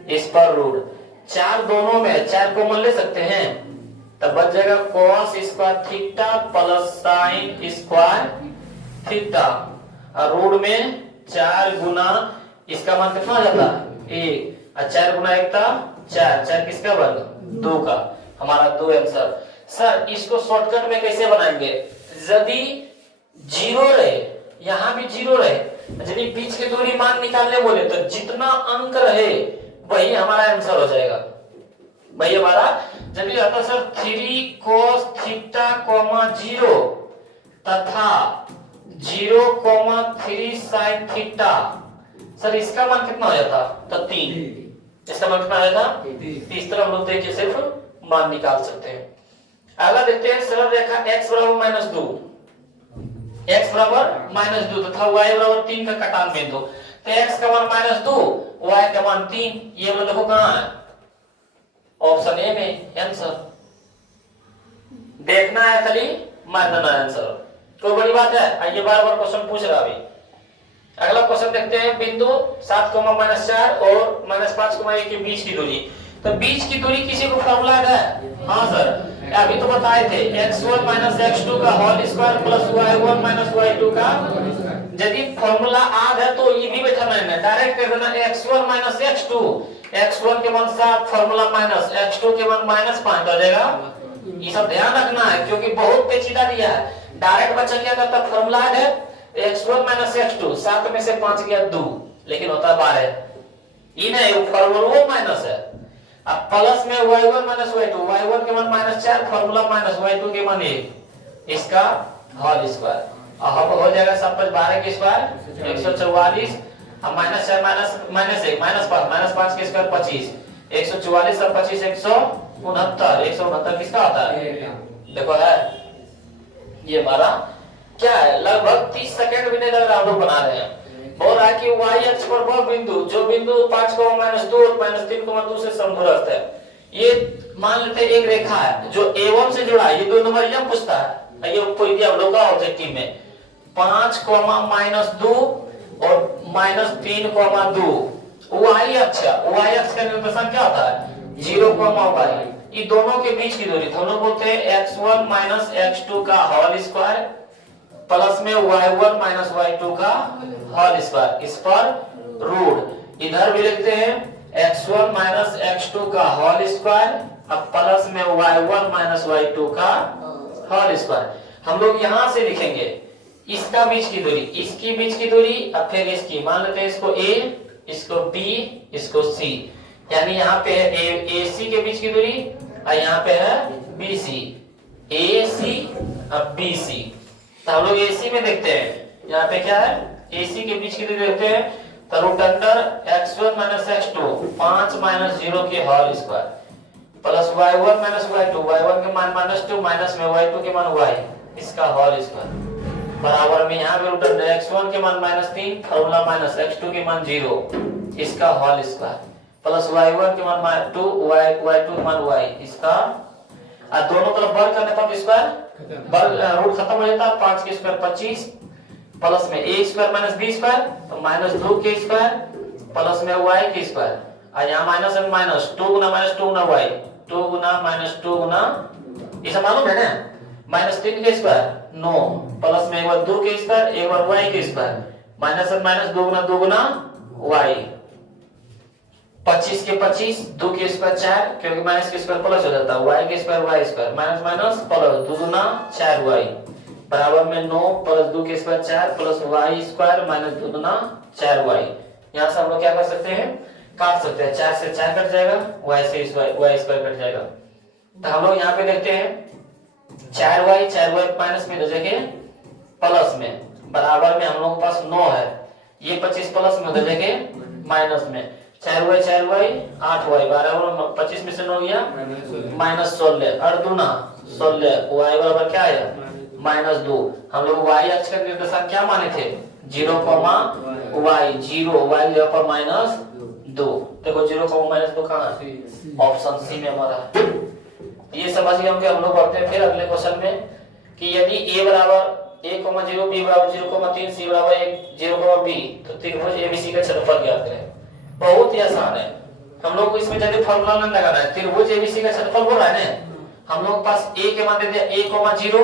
इस पर रूट। 4 दोनों में 4 कॉमन ले सकते हैं, तब बच जाएगा cos square theta plus sine square theta, और रूट में 4 गुना इसका मान कितना हो जाता है 1, और 4 गुना 1 था 4, 4 किसका वर्ग 2 का, हमारा 2 आंसर। सर इसको शॉर्टकट में कैसे बनाएंगे? यदि 0 रहे, यहाँ भी 0 रहे, यदि बीच की दूरी मान निकालने बोले तो जितना अंक रहे वही हमारा आंसर हो जाएगा। भाई हमारा जब ये आता सर 3 cos थीटा 0 तथा 0,3 sin थीटा, सर इसका मान कितना हो जाता? तो 3। इसका मान कितना आएगा? 3। इस तरह हम लोग देखिए सिर्फ मान निकाल सकते हैं। अगला देखते हैं सरल रेखा x बराबर -2, x बराबर -2 तथा y बराबर 3 का कटान बिंदु। तो x का मान -2, y का मान 3, ये मतलब देखो कहां है? ऑप्शन ए में आंसर। देखना है खाली, मान देना आंसर, कोई बड़ी बात है? आइए बार बार क्वेश्चन पूछ रहा अभी। अगला क्वेश्चन देखते हैं, बिंदु 7, -4 और -5, के बीच की दूरी। तो बीच की दूरी किसी को फॉर्मूला है? हाँ सर, अभी तो बताए थे x1 x2 का whole square plus y1 y2 का। यदि फॉर्मूला याद है तो ये भी बैठा मैंने डायरेक्ट कर देना x1 x2, x1 के मान 7 फॉर्मूला माइनस, x2 के मान -5 हो जाएगा। ये सब ध्यान रखना है क्योंकि बहुत पेचीदा दिया है। डायरेक्ट बच्चा क्या करता फॉर्मूला है x1 x2, 7 में से 5 गया 2, लेकिन होता 12। ये नहीं फॉर्मूला माइनस है। अब प्लस में y1 y2, y1 के मान -4 फॉर्मूला माइनस, y2 के मान 1, इसका होल स्क्वायर। अब हो जाएगा 7 + 12 के स्क्वायर 144, अब -4 -1 -5 के स्क्वायर 25, 144 और 25 169, 169 किसका होता है? देखो है ये हमारा क्या है, लगभग 30 सेकंड भी नहीं लग रहा हम लोग बना रहे हैं। बोल रहा है कि y अक्ष पर वह बिंदु जो बिंदु 5, -2 और -3,2 से समदूरस्थ है। ये मान लेते एक रेखा है जो A1 से जुड़ा है, ये 2 नंबर एग्जाम पूछता है, ये कोई दिया हम लोग का ऑब्जेक्टिव में 5, -2 और -3,2 y अक्ष का निर्देशांक क्या होता है? 0,y। ये दोनों के बीच की दूरी हम लोग बोलते हैं x1 x2 का होल स्क्वायर प्लस में y1 y2 का होल स्क्वायर, इस पर रूट। इधर भी लिखते हैं x1 x2 का होल स्क्वायर अब प्लस में y1 y2 का होल स्क्वायर। हम लोग यहां से लिखेंगे इसका बीच की दूरी, इसकी बीच की दूरी, अब फिर इसकी मान लेते हैं इसको a, इसको b, इसको c, यानी यहाँ पे है AC के बीच की दूरी और यहाँ पे है BC, AC और BC। तो हम लोग AC में देखते हैं, यहाँ पे क्या है AC के बीच की दूरी देखते हैं, तो रूट अंडर x1 x2 5 -0 के whole square plus y1 y2, y1 के मान -2 माइनस में y2 के मान y, इसका होल स्क्वायर बराबर में यहाँ पे रूट अंडर x1 के मान -3 फॉर्मूला माइनस x2 के मान 0, इसका होल स्क्वायर प्लस y1 के मान 2 y2 के मान y, इसका और दोनों तरफ वर्ग करने पर स्क्वायर वर्ग रूट खत्म हो जाता है। 5 के स्क्वायर 25 प्लस में a square minus b square तो -2 के स्क्वायर प्लस में y के स्क्वायर और यहाँ माइनस और माइनस 2 गुना -2 गुना y, 2 गुना -2 गुना, ये सब मालूम है ना, -3 के स्क्वायर 9 प्लस में एक बार 2 के स्क्वायर एक बार y के स्क्वायर माइनस और माइनस 2 गुना y, 25 के 25 2 के स्क्वायर 4 क्योंकि माइनस के स्क्वायर प्लस हो जाता है, y के square y square minus minus plus 2 गुना 4y बराबर में 9 प्लस 2 के square 4 plus y square minus 2 गुना 4y। यहाँ से हम लोग क्या कर सकते हैं, काट सकते हैं, 4 से 4 कट जाएगा, y से y स्क्वायर कट जाएगा। तो हम लोग यहाँ पे देखते हैं 4y माइनस में हो जाएंगे प्लस में बराबर में हम लोग के पास 9 है, ये 25 प्लस में हो जाएंगे माइनस में 4y 8y 12 25 में से 9 गया -16 और दूना 16 y बराबर क्या आया -2। हम लोग y अक्ष का निर्देशांक क्या माने थे 0, y 0 y जगह पर -2। देखो 0, -2 कहाँ है, ऑप्शन सी में हमारा। ये समझ गए हम लोग बढ़ते हैं फिर अगले क्वेश्चन में कि यदि a बराबर a,0 b बराबर 0,3 c बराबर 1 0,b। तो त्रिभुज एबीसी का क्षेत्रफल ज्ञात करें। बहुत ही आसान है, हम लोग को इसमें ज्यादा फार्मूला नहीं लगाना है। त्रिभुज एबीसी का क्षेत्रफल बोल रहा है ना, हम लोग के पास a के मान दे दिया a,0,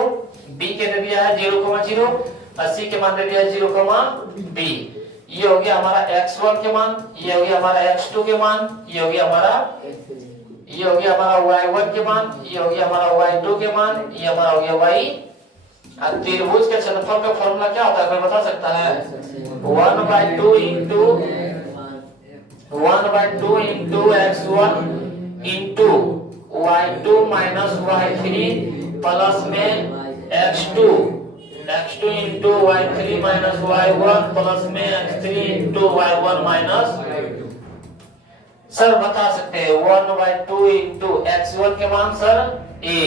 b के दे दिया है 0,0 और c के मान दे दिया है 0,b। ये हो गया हमारा x1 के मान, ये हो गया हमारा x2 के मान, ये हो गया हमारा y1 के मान, ये हो गया हमारा y2 के मान, ये हमारा हो गया y। अब त्रिभुज के क्षेत्रफल का फॉर्मूला क्या होता है, कोई बता सकता है? 1/2 into x1 into y2 minus y3 plus में x2 into y3 minus y1 plus में x3 into y1 minus। Sir बता सकते हैं 1/2 into x1 के मान सर a,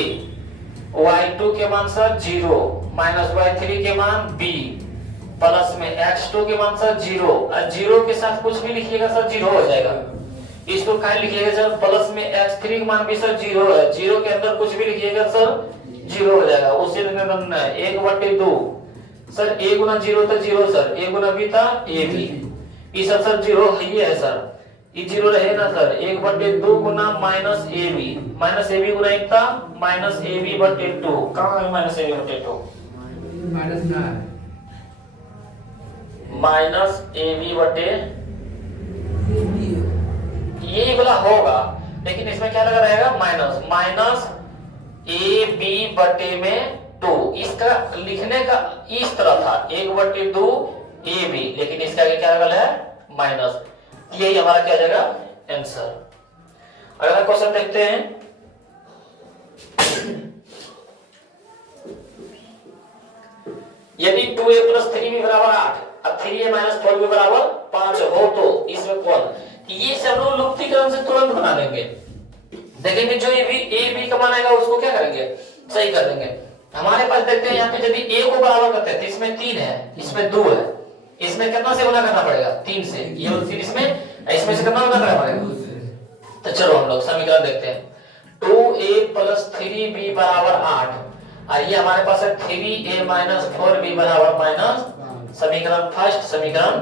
y2 के मान सर 0 माइनस y3 के मान b प्लस में x2 के मान सर 0 और 0 के साथ कुछ भी लिखिएगा सर 0 हो जाएगा। इसको क्या लिखिएगा सर? प्लस में x3 के मान भी सर 0 है, 0 के अंदर कुछ भी लिखिएगा सर 0 हो जाएगा। उसी तरह 1/2 सर a गुना 0 तो 0 सर, a गुना b था a भी, ये सब सर 0 ये है सर, ये 0 रहे ना सर। 1/2 गुना माइनस ab गुना 1 था माइनस ab/2। कहाँ है माइनस ab/2? माइनस ab/, ये वाला होगा लेकिन इसमें क्या लगा रहेगा? माइनस ab में 2। इसका लिखने का इस तरह था 1/2 ab, लेकिन इसका क्या लगा है? माइनस। यही हमारा क्या जाएगा? आंसर। अगला क्वेश्चन देखते हैं। यदि 2a + 3b बराबर 8 और 3a - 4b बराबर 5 हो तो इसमें कौन? ये सब लोग लुप्तीकरण से तुरंत बना लेंगे। देखेंगे जो ये a b का मान आएगा उसको क्या करेंगे? सही कर देंगे। हमारे पास देखते हैं यहाँ पे यदि a को बराबर करते हैं तो इसमें 3 है, इसमें 2 है, इसमें कितना से गुना करना पड़ेगा? 3 से। ये फिर इसमें से कितना गुना करना पड़ेगा? तो चलो हम लोग समीकरण देखते हैं। 2a + 3b बराबर 8 और ये हमारे पास है 3a - 4b बराबर माइनस। समीकरण फर्स्ट, समीकरण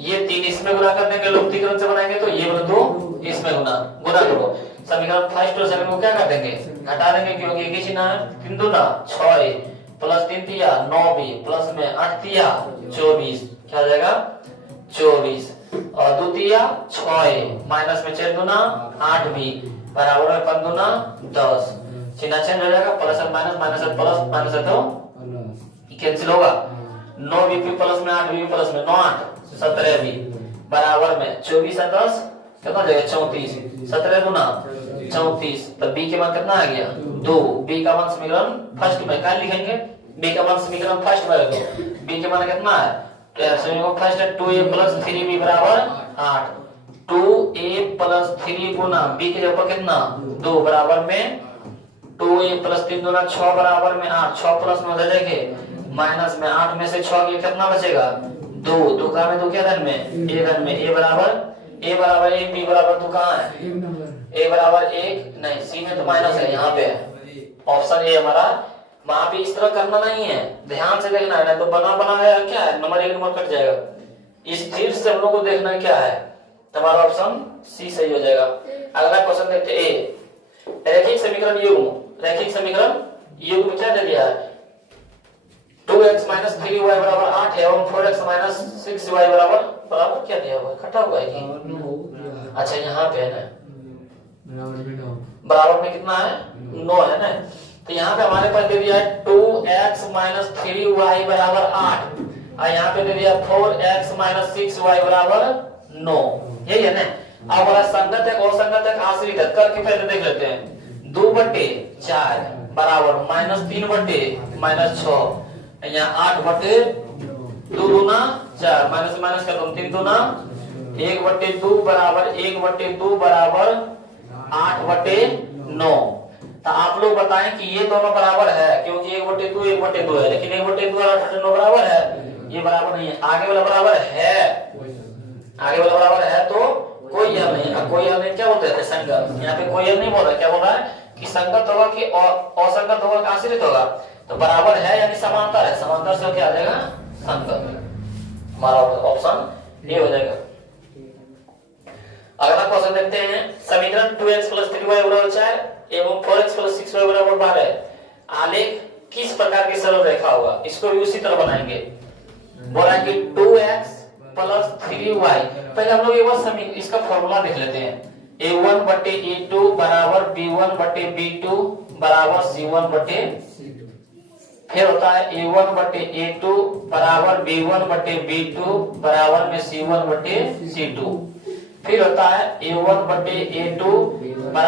ये 3 इसमें गुना कर देंगे, लुप्तीकरण से बनाएंगे तो ये वाला 2 इसमें गुना करो। समीकरण फर्स्ट और सेकंड को क्या कर देंगे? घटा देंगे, क्योंकि एक ही चिन्ह है। 3 दूना 6a प्लस 3 तिया 9b प्लस में 8 तिया 24, क्या हो जाएगा? 24 और 2 तिया 6a माइनस में 4 दूना 8b बराबर में 5 दूना 10। चिन्ह चेंज हो जाएगा, प्लस और माइनस, माइनस और प्लस, माइनस है तो कैंसिल होगा। 9b प्लस में 8b प्लस में 9 8 17b बराबर में 24 और 10 कितना हो जाएगा? 34। 17 गुना 34, तो b के मान कितना आ गया? 2। b का मान समीकरण फर्स्ट में क्या लिखेंगे? b का मान समीकरण फर्स्ट में रखो। b के मान कितना है? समीकरण फर्स्ट है 2a + 3b बराबर 8। 2a + 3 गुना b के जगह कितना? 2 बराबर में 2a + 3 दूना 6 बराबर में 8। 6 प्लस में उधर देखे माइनस में 8 में से 6 के कितना बचेगा? 2। 2 का में 2 क्या धन में? a धन में। a बराबर 1, b बराबर 2 कहाँ है? a बराबर 1 नहीं, c में तो माइनस है, यहाँ पे है ऑप्शन ए हमारा। वहां पे इस तरह करना नहीं है, ध्यान से देखना है, तो बना है क्या है? नंबर 1 नंबर कट जाएगा। स्थिर से हम लोग को देखना क्या है, हमारा ऑप्शन सी सही हो जाएगा। अगला क्वेश्चन देखते हैं। ए रैखिक समीकरण युग्म, रैखिक समीकरण युग्म क्या दे दिया है? 2x - 3y बराबर 8 है और 4x - 6y बराबर क्या दिया हुआ है? कटा हुआ है कि? अच्छा यहाँ पे है ना, बराबर में कितना है? 9 है ना। तो यहाँ पे हमारे पास दे दिया है 2x - 3y बराबर 8 और यहाँ पे दे दिया 4x - 6y बराबर 9। यही है ना। अब हमारा संगत है और संगत है आश्रित है, करके पहले देख लेते हैं। 2/4 बराबर -3/-6, यहाँ 8/2 दूना 4 माइनस माइनस कर दो 3 दूना 1/2 बराबर 1/2 बराबर 8/9। तो आप लोग बताएं कि ये दोनों बराबर है, क्योंकि 1/2 1/2 है, लेकिन 1/2 और 8/9 बराबर है, ये बराबर नहीं है। आगे वाला बराबर है, आगे वाला बराबर है तो कोई हल नहीं। कोई हल नहीं क्या बोलते हैं? संगत। यहाँ पे कोई हल नहीं बोल रहा, क्या बोल रहा है कि संगत होगा कि असंगत होगा कि आश्रित होगा? तो बराबर है यानी समांतर है, समांतर से क्या आ जाएगा? संगत। हमारा ऑप्शन ए हो जाएगा। अगला क्वेश्चन देखते हैं। समीकरण 2x + 3y = 4 एवं 4x + 6y = 12 आलेख किस प्रकार की सरल रेखा होगा? इसको भी उसी तरह बनाएंगे। बोला कि 2x + 3y। पहले हम लोग एक बार इसका फॉर्मूला देख लेते हैं। a1/a2 = b1/b2 = c1/c2। फिर होता है a1/a2 = b1/b2 = c1/c2। फिर होता है a1/a2 =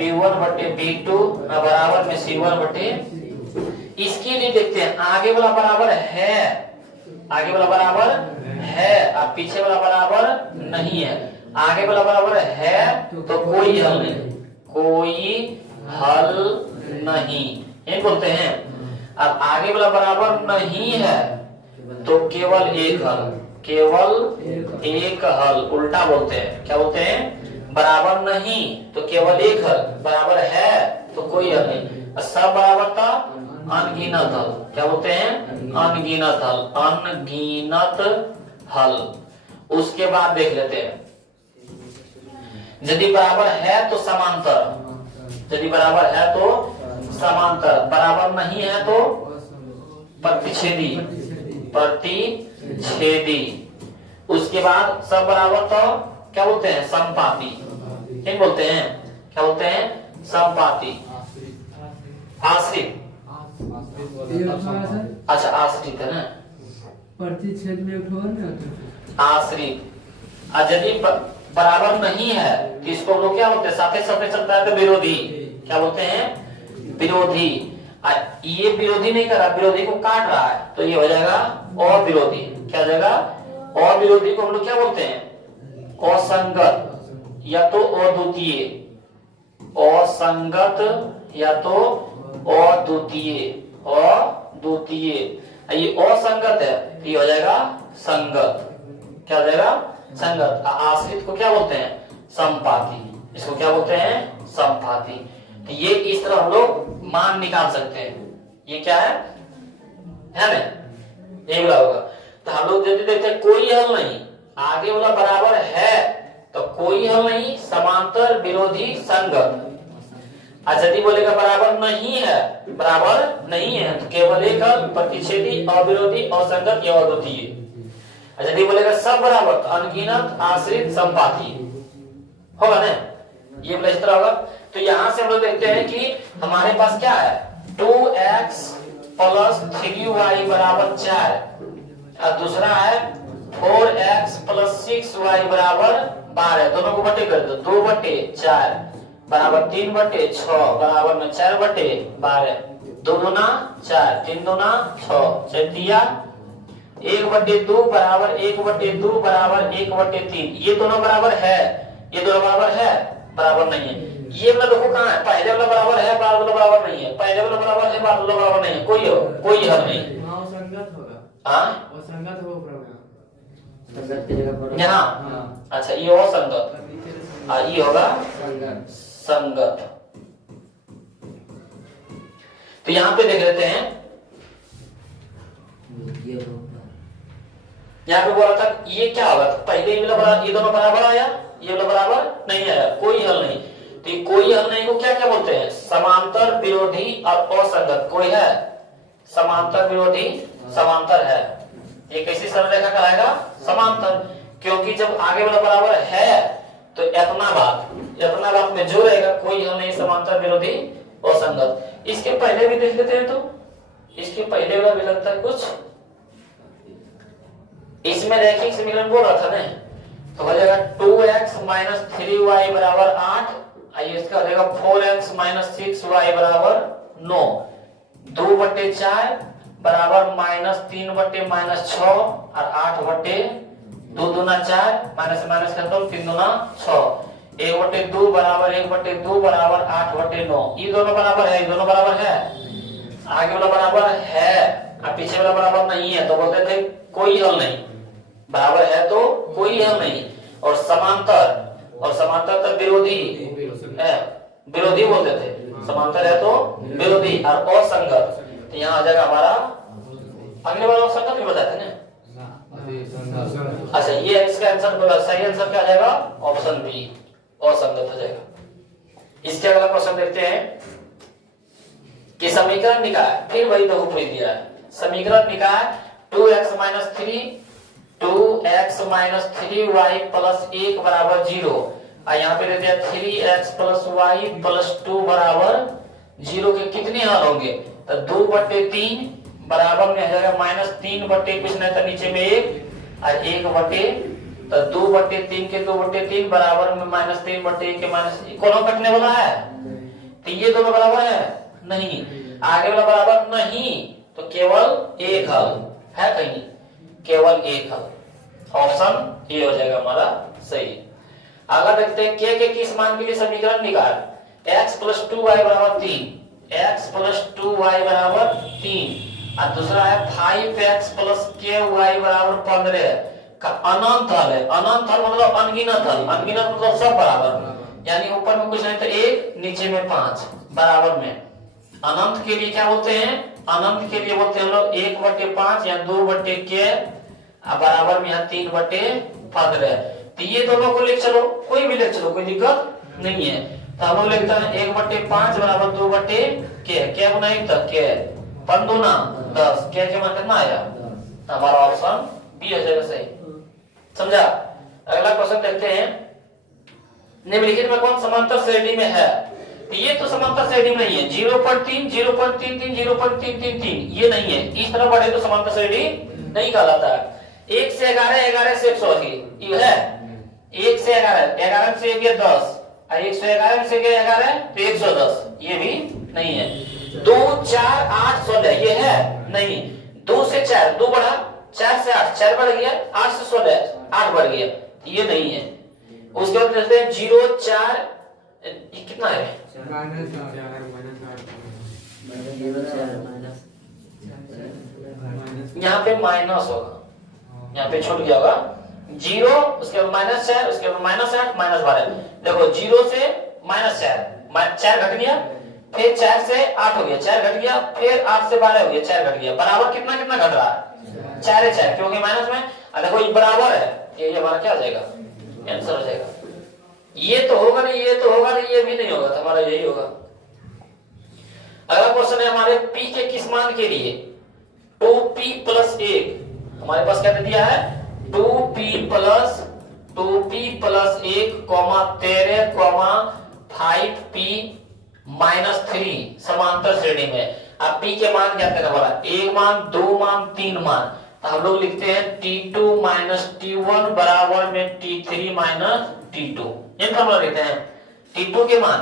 b1/b2 = c1/c2। इसके लिए देखते हैं आगे वाला बराबर है, आगे वाला बराबर है और पीछे वाला बराबर नहीं है। आगे वाला बराबर है तो कोई हल नहीं, कोई हल नहीं ये बोलते हैं। अब आगे वाला बराबर नहीं है तो केवल एक हल, केवल एक हल। उल्टा बोलते हैं, क्या बोलते हैं? बराबर नहीं तो केवल एक हल, बराबर है तो कोई हल नहीं। सब बराबर था अनगिनत हल, क्या बोलते हैं? अनगिनत हल, अनगिनत हल। उसके बाद देख लेते हैं यदि बराबर है तो समांतर, यदि बराबर है तो समांतर, बराबर नहीं है तो प्रतिच्छेदी, प्रतिच्छेदी। उसके बाद सब बराबर तो क्या बोलते हैं? समपाती। क्या बोलते हैं? क्या बोलते हैं? समपाती। आश्रित, अच्छा आश्रित है ना, प्रतिच्छेद में उठो आश्रित। यदि बराबर नहीं है तो इसको लोग क्या बोलते हैं? साथे साथे चलता है तो विरोधी, क्या बोलते हैं? विरोधी। ये विरोधी नहीं कर रहा, विरोधी को काट रहा है तो ये हो जाएगा अविरोधी। क्या हो जाएगा? अविरोधी को हम लोग क्या बोलते हैं? असंगत या तो अद्वितीय, असंगत या तो अद्वितीय, अद्वितीय। ये असंगत है तो ये हो जाएगा संगत। क्या हो जाएगा? संगत। आश्रित को क्या बोलते हैं? समपाती। इसको क्या बोलते हैं? समपाती। तो ये इस तरह हम लोग मान निकाल सकते हैं। ये क्या है ना? ये वाला होगा। तो हम लोग यदि देखते हैं कोई हल नहीं, आगे वाला बराबर है तो कोई हल नहीं, समांतर, विरोधी, संगत। यदि बोलेगा बराबर नहीं है, बराबर नहीं है तो केवल एक हल, प्रतिच्छेदी, अविरोधी, असंगत या अद्वितीय। यदि बोलेगा सब बराबर तो अनगिनत, आश्रित, समपाती होगा ना। ये बोला इस तरह होगा। तो यहां से हम लोग देखते हैं कि हमारे पास क्या है? 2x + 3y = 4 और दूसरा है 4x + 6y = 12। दोनों को बटे कर दो, 2/4 = 3/6 = 4/12। 2 दूना 4, 3 दूना 6, 6 दिया 1/2 = 1/2 = 1/3। ये दोनों बराबर है, ये दोनों बराबर है, बराबर नहीं है। ये वाला देखो कहाँ है? पहले वाला बराबर है, बाद वाला बराबर नहीं है। पहले वाला बराबर है, बाद वाला बराबर नहीं है। कोई हल नहीं। संगत होगा। हाँ, वो संगत होगा संगत की जगह पर यहाँ अच्छा ये हो संगत और ये होगा संगत। तो यहाँ पे देख लेते हैं, यहाँ पे बोला था ये क्या होगा? तो पहले ये दोनों बराबर आया, ये वाला बराबर नहीं आया, कोई हल नहीं। तो ये कोई हल नहीं को क्या क्या बोलते हैं? समांतर, विरोधी और असंगत। कोई है? समांतर, विरोधी, समांतर है। ये कैसी सरल रेखा कहलाएगा? समांतर। क्योंकि जब आगे वाला बराबर है तो इतना बात में जो रहेगा कोई हल नहीं, समांतर, विरोधी, असंगत। इसके पहले भी देख लेते हैं। तो इसके पहले वाला भी लगता है कुछ इसमें रैखिक समीकरण बोल रहा था ना, तो हो जाएगा 2x - 3y = 8। आइए इसका हो जाएगा 4x - 6y = 9। 2/4 = -3/-6 और 8/2 दूना 4 माइनस माइनस कर दो 3 दूना 6। 1/2 = 1/2 = 8/9। ये दोनों बराबर है, ये दोनों बराबर है। आगे वाला बराबर है और पीछे वाला बराबर नहीं है तो बोलते थे कोई हल नहीं। बराबर है तो कोई हल नहीं। और समांतर तो विरोधी है, विरोधी बोलते थे। समांतर है तो विरोधी और असंगत। तो यहाँ आ जाएगा हमारा अगले वाला ऑप्शन भी बताते ना। अच्छा ये इसका आंसर बोला, सही आंसर क्या आ जाएगा? ऑप्शन बी, असंगत हो जाएगा। इसके अगला क्वेश्चन देखते हैं कि समीकरण निकाय, फिर वही बहुपद दिया है। समीकरण निकाय 2x - 3y + 1 बराबर 0, और यहाँ पे देते हैं 3x + y + 2 बराबर 0 के कितने हल होंगे? तो 2/3 बराबर में आ जाएगा -3 बटे कुछ नहीं तो नीचे में 1 और 1 बटे, तो 2/3 के 2/3 बराबर में -3 बटे 1 के -1। कौन कटने वाला है? तो ये दोनों बराबर है नहीं, आगे वाला बराबर नहीं, तो केवल एक हल है, कहीं केवल एक हल। ऑप्शन ए हो जाएगा हमारा सही। अगला देखते हैं के किस मान के लिए समीकरण निकाल। x + 2y = 3, x + 2y = 3, और दूसरा है 5x + ky = 15 का अनंत हल है। अनंत हल मतलब अनगिनत हल, अनगिनत मतलब सब बराबर, यानी ऊपर में कुछ नहीं तो 1 नीचे में 5 बराबर में। अनंत के लिए क्या बोलते हैं? अनंत के लिए बोलते हैं हम लोग 1/5 या 2/k बराबर में यहाँ 3/15। तो ये दोनों को लिख चलो, कोई भी लिख चलो, कोई दिक्कत नहीं है। तो हम लोग लिखते हैं 1/5 बराबर 2/k, क्या बनाए तो k 5×2 = 10, k के मान कितना आया? हमारा ऑप्शन बी हो जाएगा सही। समझा? अगला क्वेश्चन देखते हैं, निम्नलिखित में कौन समांतर श्रेणी में है? ये तो समांतर श्रेणी में नहीं है। 0.3 0.33 0.333 ये नहीं है, इस तरह बढ़े तो समांतर श्रेणी नहीं कहलाता है। 1 से 11 11 से 180 ये है। 1 से 11 11 से 1 10, और 1 से 11 से 11 तो 110 ये भी नहीं है। 2 4 8 16 ये है नहीं। 2 से 4 2 बढ़ा, 4 से 8 4 बढ़ गया, 8 से 16 8 बढ़ गया, ये नहीं है। उसके बाद देखते हैं 0 4 ये कितना है? यहाँ पे माइनस होगा, यहाँ पे छूट गया होगा 0, उसके बाद -4, उसके बाद -8 -12। देखो 0 से -4 4 घट गया, फिर 4 से 8 हो गया, 4 घट गया, फिर 8 से 12 हो गया, 4 घट गया, बराबर कितना कितना घट रहा है? 4 4, क्योंकि माइनस में। देखो ये बराबर है, ये हमारा क्या हो जाएगा? आंसर हो जाएगा। ये तो होगा नहीं, ये तो होगा नहीं, ये भी नहीं होगा, तो हमारा यही होगा। अगला क्वेश्चन है हमारे p के किस मान के लिए? 2p + 1, हमारे पास क्या दे दिया है? 2p + 1, 13, 5p - 3 समांतर श्रेणी में। अब p के मान क्या करना पड़ा? 1 मान, 2 मान, 3 मान। तो हम लोग लिखते हैं t2 - t1 बराबर में t3 - t2, ये फॉर्मूला लिखते हैं। t2 के मान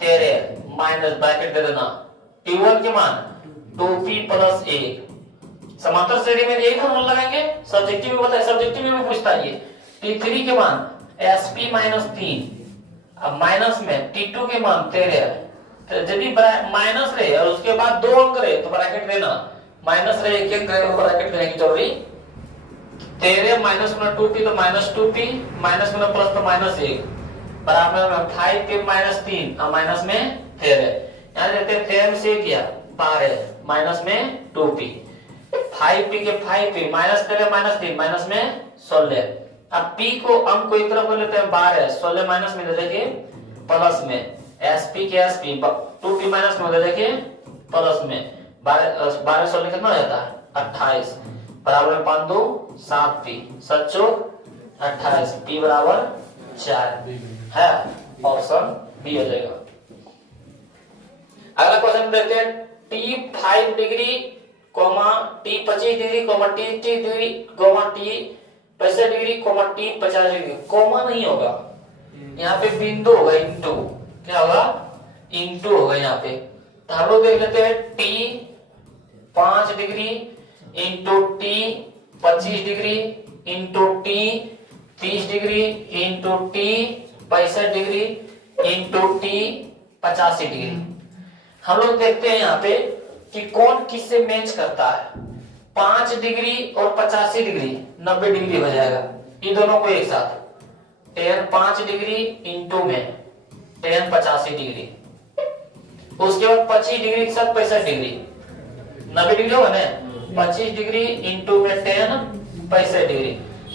13 माइनस ब्रैकेट दे देना, t1 के मान 2p + 1। समांतर श्रेणी में यही फॉर्मूला लगाएंगे, सब्जेक्टिव में बताया, सब्जेक्टिव में पूछता है ये। t3 के मान sp - 3, अब माइनस में t2 के मान 13, तो यदि माइनस रहे और उसके बाद 2 अंक रहे तो ब्रैकेट देना, माइनस रहे 1 रहे तो ब्रैकेट देने की जरूरी। 13 माइनस में 2p तो -2p, माइनस में प्लस तो -1 बराबर में 5p - 3 और माइनस में 13। यहाँ देते हैं 13 से किया 12 माइनस में 2p, 5p के 5p -13 - 3 माइनस में 16। अब p को अंक को एक तरफ कर लेते हैं 12, 16 माइनस में दे देंगे प्लस में, sp के sp 2p माइनस में दे देंगे प्लस में, 12 16 कितना हो जाता है? 28 बराबर में 5 2 7p 7 चौक 28, p बराबर 4 है, ऑप्शन बी हो जाएगा। अगला क्वेश्चन देखते हैं t 5 degree, t 25 degree, t 30 degree, t 65 degree, t 50 degree. Comma नहीं होगा, यहाँ पे बिंदु होगा, इंटू क्या होगा? इंटू होगा यहाँ पे। तो हम लोग देख लेते हैं t 5 degree into t 25 degree into t 30 degree into t 65 degree into t 85 degree. हम लोग देखते हैं यहाँ पे कि कौन किससे मैच करता है। 5 डिग्री और 85 डिग्री 90 डिग्री हो जाएगा, इन दोनों को एक साथ। tan 5 डिग्री इंटू में tan 85 डिग्री, उसके बाद 25 डिग्री के साथ 65 डिग्री 90 डिग्री होगा ना, 25 डिग्री इंटू में 10 65 डिग्री।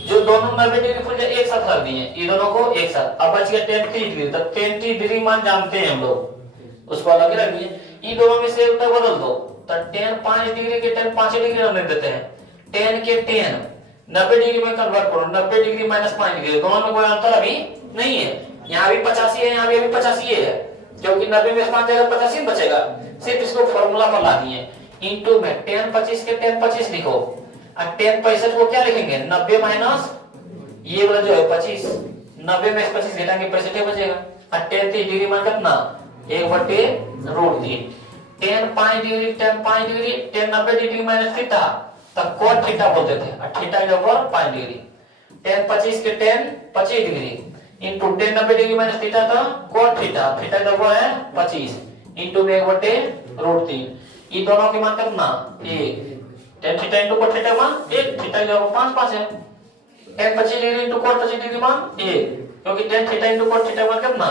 जो दोनों 90 डिग्री फुल एक साथ रख दिए, ये दोनों को एक साथ। अब बच गया 10 30 डिग्री, तब 10 30 डिग्री मान जानते हैं हम लोग, उसको अलग रख दिए। ये दोनों में से उल्टा बदल दो, तो 10 5 डिग्री के 10 5 डिग्री हम लिख देते हैं। 10 के 10 90 डिग्री में कन्वर्ट करो, 90 डिग्री माइनस 5 डिग्री, दोनों में कोई अंतर अभी नहीं है। यहाँ भी 85 है, यहाँ भी अभी 85 है, क्योंकि 90 में 5 जगह 85 बचेगा। सिर्फ इसको फॉर्मूला पर ला दिए, इंटू में 10 25 के 10 25 लिखो, और 10 65 को क्या लिखेंगे, 90 माइनस ये वाला जो है 25, 90 में 25 घटाएंगे 65 बचेगा। और 10 30 डिग्री मान कितना, 1/√3। 10 5 degree 10 5 degree 10 90 degree minus theta, तब कोट थीटा बोलते थे, और थीटा के ऊपर 5 डिग्री। 10 25 के 10 25 degree into 10 90 degree minus theta था कोट थीटा, थीटा के ऊपर है 25 इंटू में 1/√3। ये दोनों की मान कितना, 1। 10 थीटा इंटू कोट थीटा मान 1, थीटा के ऊपर 5 5 है। 10 25 डिग्री इंटू कोट 25 डिग्री मान 1, क्योंकि 10 थीटा इंटू कोट थीटा मान कितना,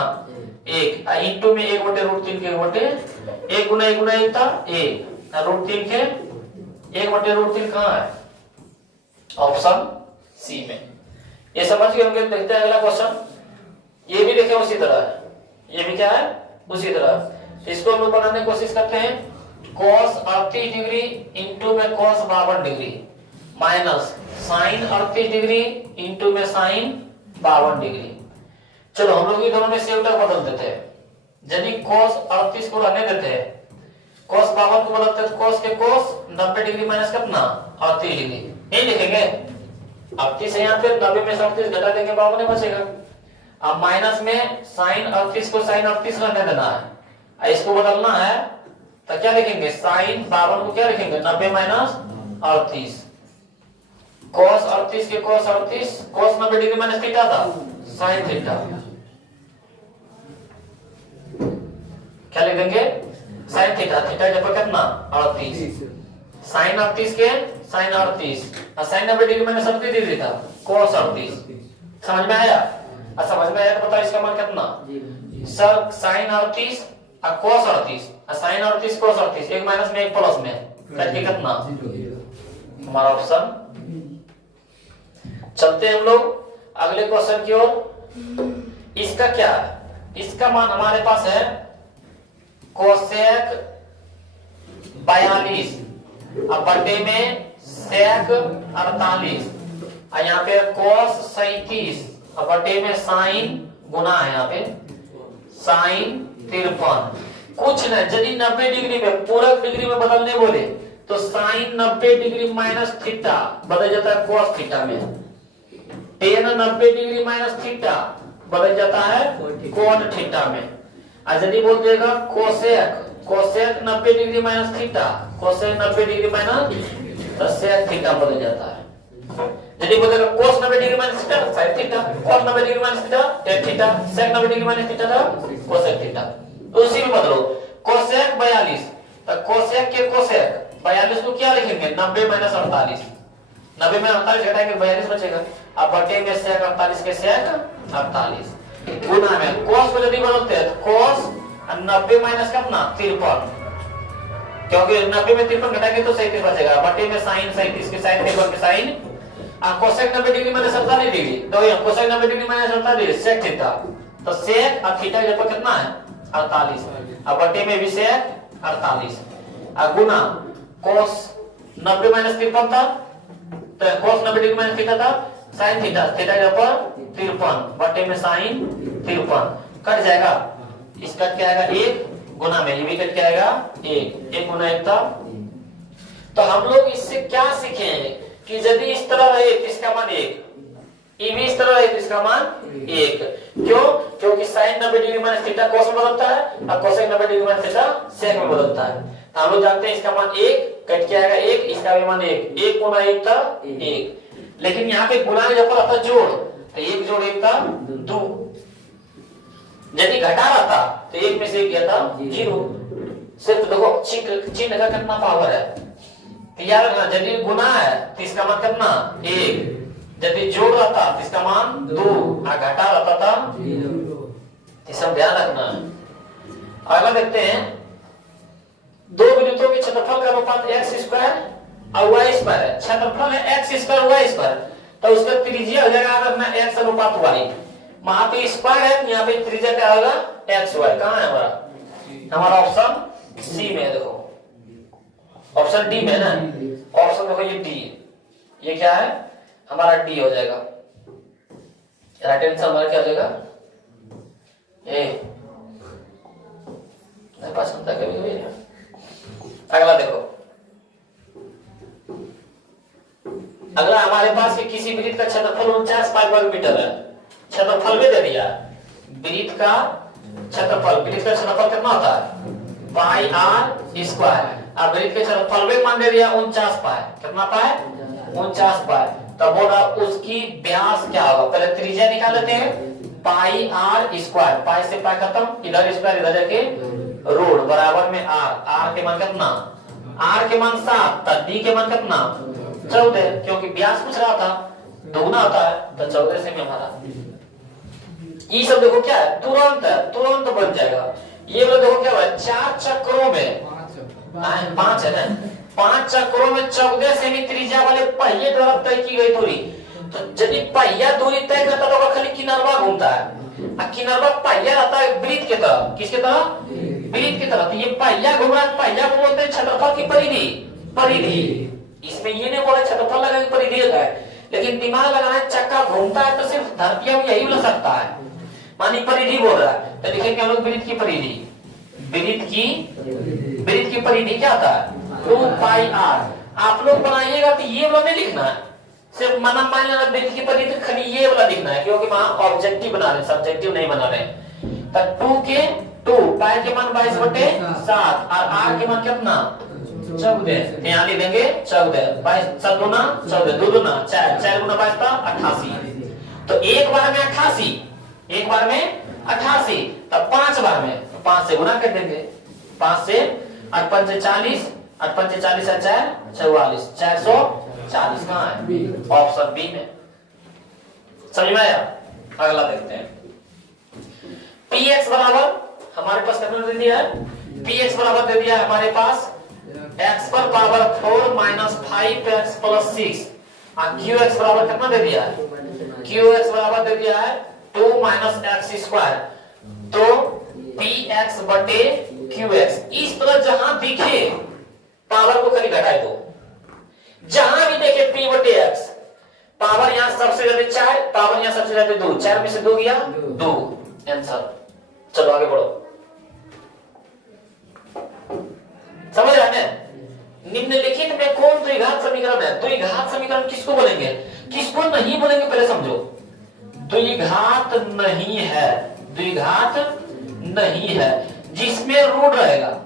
1। इंटू में 1/√3 के 1 गुना 1 गुना 1 था 1, √3 के 1/√3 कहाँ है, ऑप्शन सी में। ये समझ गए होंगे। देखते हैं अगला क्वेश्चन, ये भी देखें उसी तरह है, ये भी क्या है उसी तरह। इसको हम लोग बनाने की कोशिश करते हैं। cos 38 डिग्री इंटू में cos 52 degree minus sin 38 degree into में sin 52 डिग्री। चलो हम लोग ये दोनों में से उल्टा बदल देते हैं। यदि cos 38 को रहने देते हैं, cos 52 को बदलते हैं, cos के cos 90 डिग्री माइनस कितना 38 डिग्री, यही लिखेंगे। 38 है यहाँ पे, 90 में से 38 घटा देंगे 52 बचेगा। अब माइनस में sin 38 को sin 38 रहने देना है, इसको बदलना है, तो क्या लिखेंगे, sin 52 को क्या लिखेंगे 90 माइनस 38, cos 38 के cos 38, cos 90 degree minus theta था sin थीटा, क्या लिख देंगे sin थीटा, थीटा जब कितना 38, sin 38 के sin 38, sin 90 degree minus 38 degree था cos 38। समझ में आया? समझ में आया तो बताओ इसका मान कितना, सर sin 38 और cos 38, sin 38 cos 38, एक माइनस में एक प्लस में करके कितना, हमारा ऑप्शन। चलते हैं हम लोग अगले क्वेश्चन की ओर। इसका क्या है, इसका मान हमारे पास है कोसेक 42 और बटे में सेक 48, और यहाँ पे cos 37 और बटे में साइन गुना है, यहाँ पे साइन 53। कुछ नहीं, यदि 90 डिग्री में पूरक डिग्री में बदलने बोले तो साइन 90 डिग्री माइनस थीटा बदल जाता है cos थीटा में, tan 90 डिग्री माइनस थीटा बदल जाता है कोट थीटा में। और यदि बोल देगा cosec 90 degree minus theta, cosec 90 degree minus तो सेक थीटा बदल जाता है। यदि बोलेगा cos 90 degree minus theta sin theta, cos 90 degree minus theta tan theta, sec 90 degree minus theta था cosec थीटा, तो उसी में बदलो। कोसेक 42, तो कोसेक के कोसेक 42 को क्या लिखेंगे 90 माइनस 48, 90 में 48 घटाएंगे 42 बचेगा। अब बटे में सेक 48 के सेक 48 गुना में cos को यदि बदलते हैं तो cos 90 माइनस कितना 53, क्योंकि 90 में 53 घटाएंगे तो 37 बचेगा। बटे में sin 37 के sin 53 के sin, cosec 90 degree minus 48 degree, तो ये cosec 90 degree minus 48 degree sec theta, तो सेक और थीटा जब कितना है 48, अब बटे में भी सेक 48 और गुना cos 90 माइनस 53 था, तो cos 90 डिग्री माइनस थीटा था sin थीटा, थीटा के ऊपर 53 बटे में sin 53 कट जाएगा, इसका क्या आएगा 1 गुना में ये भी कट के आएगा 1 गुना 1 था। तो हम लोग इससे क्या सीखेंगे कि यदि इस तरह रहे तो इसका मान 1, ये भी इस तरह रहे तो इसका मान 1। क्यों? क्योंकि sin 90 degree minus theta cos में बदलता है और cosec 90 degree minus theta sec में बदलता है। तो हम लोग जानते हैं इसका मान 1 कट के आएगा 1, इसका भी मान 1 गुना 1 था 1, लेकिन यहाँ पे गुना जब पर आता जोड़ तो 1 जोड़ 1 था 2, यदि घटा रहा था तो 1 में से 1 गया था 0। सिर्फ देखो चिन्ह का कितना पावर है, यार यदि गुना है तो इसका मान कितना 1, यदि जोड़ रहा था तो इसका मान 2 और घटा रहता था 0। सब ध्यान रखना है। अगला देखते हैं, दो विद्युतों की क्षेत्रफल का अनुपात x स्क्वायर और y स्क्वायर है। क्षेत्रफल है x स्क्वायर y स्क्वायर, तो उसका त्रिज्या हो जाएगा अगर ना x अनुपात y, वहां पे स्क्वायर है, यहाँ पे त्रिज्या क्या होगा x y। कहां है हमारा ऑप्शन सी में है, देखो ऑप्शन डी में है ना, ऑप्शन देखो ये डी, ये क्या है हमारा डी हो जाएगा। राइट आंसर हमारा क्या हो जाएगा ए। नहीं पास करता कभी कभी। अगला देखो, अगला हमारे पास किसी वृत्त का क्षेत्रफल 49 पाई वर्ग मीटर है। क्षेत्रफल भी दे दिया, वृत्त का क्षेत्रफल, वृत्त का क्षेत्रफल कितना होता है पाई आर स्क्वायर। अब वृत्त के क्षेत्रफल भी मान दे दिया 49 पाई, कितना पाई 49 पाई। तब बोला उसकी व्यास क्या होगा, पहले त्रिज्या निकाल लेते हैं, पाई आर स्क्वायर, पाई से पाई खत्म, इधर स्क्वायर इधर जाके रूट बराबर में आर, आर के मान कितना, आर के मान 7, तब डी के मान कितना 14, क्योंकि व्यास पूछ रहा था दोगुना होता है, तो 14 से में हमारा ये सब देखो क्या है तुरंत बन जाएगा। ये वाला देखो क्या हुआ 4 चक्रों में 5 है ना, 5 चक्रों में 14 सेमी त्रिज्या वाले पहिए द्वारा तय की गई दूरी। तो यदि पहिया दूरी तय करता तो खाली किनारवा घूमता है, किनारवा पहिया रहता है वृत्त की तरफ, किसके तरफ वृत्त की तरफ। तो ये पहिया घूम रहा है, पहिया को बोलते हैं क्षेत्रफल की परिधि, परिधि। इसमें ये नहीं बोला क्षेत्रफल लगा परिधि है, लेकिन दिमाग लगाना है चक्का घूमता है तो सिर्फ धरती में यही मिल सकता है, मानी परिधि बोल रहा है। तो देखेंगे हम लोग वृत्त की परिधि, वृत्त की परिधि क्या था 2 पाई आर। आप लोग बनाइएगा तो ये वाला नहीं लिखना है, सिर्फ मना मान लेना वृत्त की परिधि खाली ये वाला लिखना है, क्योंकि वहां ऑब्जेक्टिव बना रहे सब्जेक्टिव नहीं बना रहे। तो 2 के 2 पाई के मान 22/7 और आर के मान कितना 14, यहाँ लिख देंगे 14, 22 7 गुना 14, 2 गुना 4, 4 गुना 22 था 88। तो एक बार में 88, एक बार में 88, तब 5 बार में 5 से गुना कर देंगे, 5 से 8 5 40, 8 5 40 4 44, 440 कहाँ है ऑप्शन बी में। समझ में आया। अगला देखते हैं, px बराबर हमारे पास कितना दे दिया है, px बराबर दे दिया है हमारे पास x पर पावर 4 माइनस 5x प्लस 6 और qx बराबर कितना दे दिया है, qx बराबर दे दिया है 2 माइनस एक्स स्क्वायर। तो px बटे qx, इस तरह जहां दिखे पावर को खाली घटा दो, जहां भी देखे p बटे x, पावर यहां सबसे ज्यादा 4, पावर यहां सबसे ज्यादा 2, 4 में से 2 गया 2, आंसर। चलो आगे बढ़ो, समझ रहे हैं। निम्नलिखित में कौन द्विघात समीकरण है, द्विघात समीकरण किसको बोलेंगे, किसको नहीं बोलेंगे पहले समझो। द्विघात नहीं है, द्विघात नहीं है जिसमें रूट रहेगा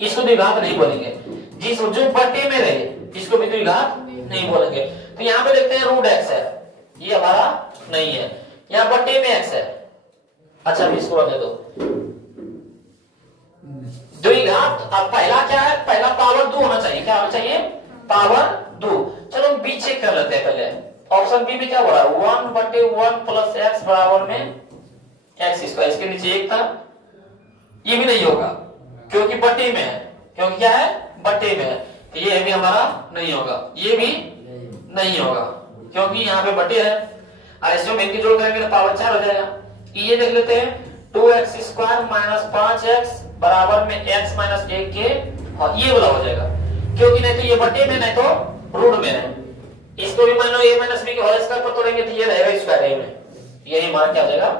इसको द्विघात नहीं बोलेंगे, जिस जो बटे में रहे इसको भी द्विघात नहीं बोलेंगे। तो यहाँ पे देखते हैं रूट x है, ये हमारा नहीं है, यहाँ बटे में x है। अच्छा इसको रहने दो। द्विघात अब पहला क्या है, पहला पावर 2 होना चाहिए, क्या होना चाहिए पावर 2। चलो हम बी चेक कर लेते हैं पहले, ऑप्शन बी में क्या बोला 1 बटे 1 प्लस एक्स बराबर में एक्स स्क्वायर, इसके नीचे 1 था, ये भी नहीं होगा क्योंकि बटे में है, क्योंकि क्या है बटे में है, तो ये भी हमारा नहीं होगा, ये भी नहीं होगा क्योंकि यहाँ पे बटे है। ऐसे में इनकी जोड़ करेंगे तो पावर 4 हो जाएगा। ये देख लेते हैं 2x स्क्वायर माइनस 5x बराबर में x माइनस 1 के, और ये वाला हो जाएगा क्योंकि नहीं तो ये बटे में नहीं तो रूट में है। इसको भी मान लो a माइनस b के होल स्क्वायर पर तोड़ेंगे तो ये रहेगा स्क्वायर a में, यही मान क्या हो जाएगा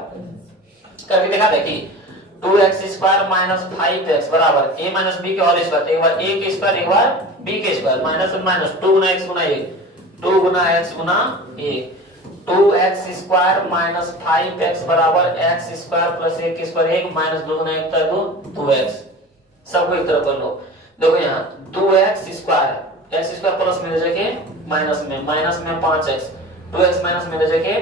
करके दिखा दे कि 2x स्क्वायर माइनस 5x बराबर a माइनस b के होल स्क्वायर, एक बार a के स्क्वायर एक बार b के स्क्वायर, माइनस माइनस 2 गुना x गुना 1, 2 गुना x गुना 1, 2x स्क्वायर माइनस 5x बराबर x स्क्वायर प्लस 1 के स्क्वायर 1 माइनस 2 गुना 1 2 2x, सबको एक तरफ कर लो। देखो यहाँ 2x square x square plus में जगह माइनस में 5x, 2x माइनस में जगह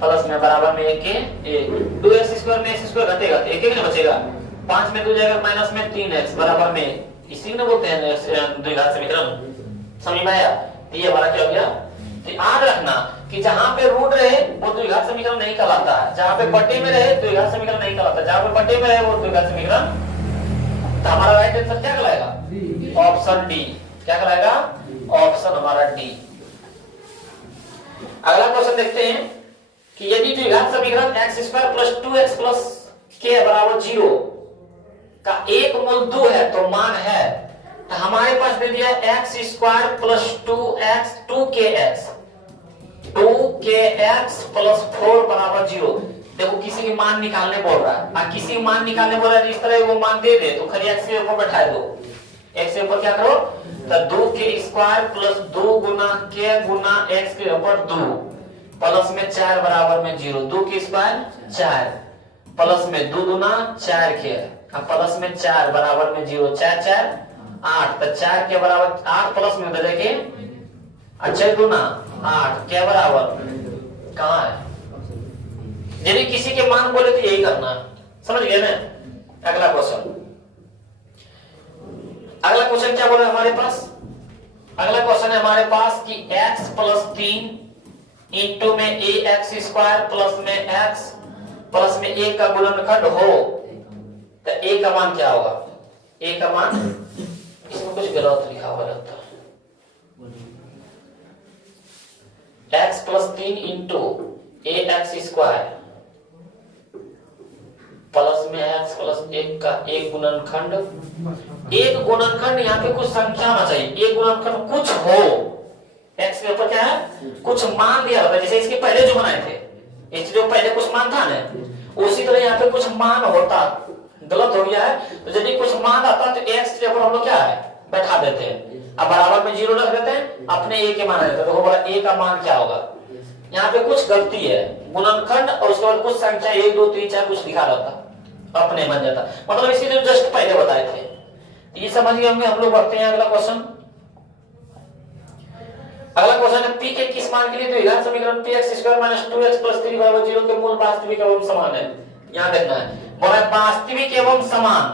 प्लस में बराबर में 1 के 1, 2x स्क्वायर में x स्क्वायर घटेगा तो 1 1 बचेगा, 5 में 2 जाएगा माइनस में 3x बराबर में, इसी को बोलते हैं द्विघात समीकरण। समझ में आया। ये हमारा क्या हो गया, तो याद रखना कि जहां पे रूट रहे वो द्विघात समीकरण नहीं कहलाता है, जहां पे बटे में रहे द्विघात समीकरण नहीं कहलाता, जहां पे बटे में रहे वो द्विघात समीकरण। तो हमारा राइट आंसर क्या कहलाएगा ऑप्शन डी। क्या कहलाएगा? ऑप्शन हमारा डी। अगला क्वेश्चन देखते हैं कि यदि द्विघात समीकरण x² + 2x + k बराबर 0 का एक मूल 2 है तो मान है, तो हमारे पास दे दिया x² + 2kx 2kx + 4 बराबर 0। देखो किसी के मान निकालने बोल रहा है, और किसी मान निकालने बोल रहा है, इस तरह वो मान दे दे तो खाली x के ऊपर बैठा दो। x के ऊपर क्या करो, तो 2k² + 2 गुना k गुना x के ऊपर 2 प्लस में 4 बराबर में 0। 2k² 4 प्लस में 2 गुना 4k प्लस में 4 बराबर में 0। 4 4 8, तो 4 के बराबर 8 प्लस में बदल के 4 गुना 8 क्या बराबर कहाँ है? यदि किसी के मान बोले तो यही करना, समझ गए ना? अगला क्वेश्चन क्या बोला हमारे पास? अगला क्वेश्चन है हमारे पास कि x + 3 इंटू में ax² प्लस में x प्लस में a का गुणनखंड हो, तो a का मान क्या होगा? a का मान, इसमें कुछ गलत लिखा हुआ रहता है। x + 3 इंटू ax² प्लस में x प्लस 1 का एक गुणनखंड। एक गुणनखंड यहाँ पे कुछ संख्या में चाहिए, एक गुणनखंड कुछ हो, x के ऊपर क्या है, कुछ मान दिया होता है। जैसे इसके पहले जो बनाए थे, इससे जो पहले कुछ मान था ना, उसी तरह यहाँ पे कुछ मान होता। गलत हो गया है, तो यदि कुछ मान आता तो x के ऊपर हम लोग क्या है, बैठा देते हैं, अब बराबर में 0 रख देते हैं, अपने a के मान रहते हैं। तो बोला a का मान क्या होगा? यहाँ पे कुछ गलती है, गुणनखंड और उसके बाद कुछ संख्या 1 2 3 4 कुछ लिखा रहता, अपने बन जाता। मतलब इसके जो जस्ट पहले बताए थे, ये समझ गए होंगे। हम लोग बढ़ते हैं अगला क्वेश्चन। अगला क्वेश्चन है p के किस मान के लिए द्विघात समीकरण px² - 2x + 3 = 0 के मूल वास्तविक एवं समान है? यहां देखना है, बोला वास्तविक एवं समान।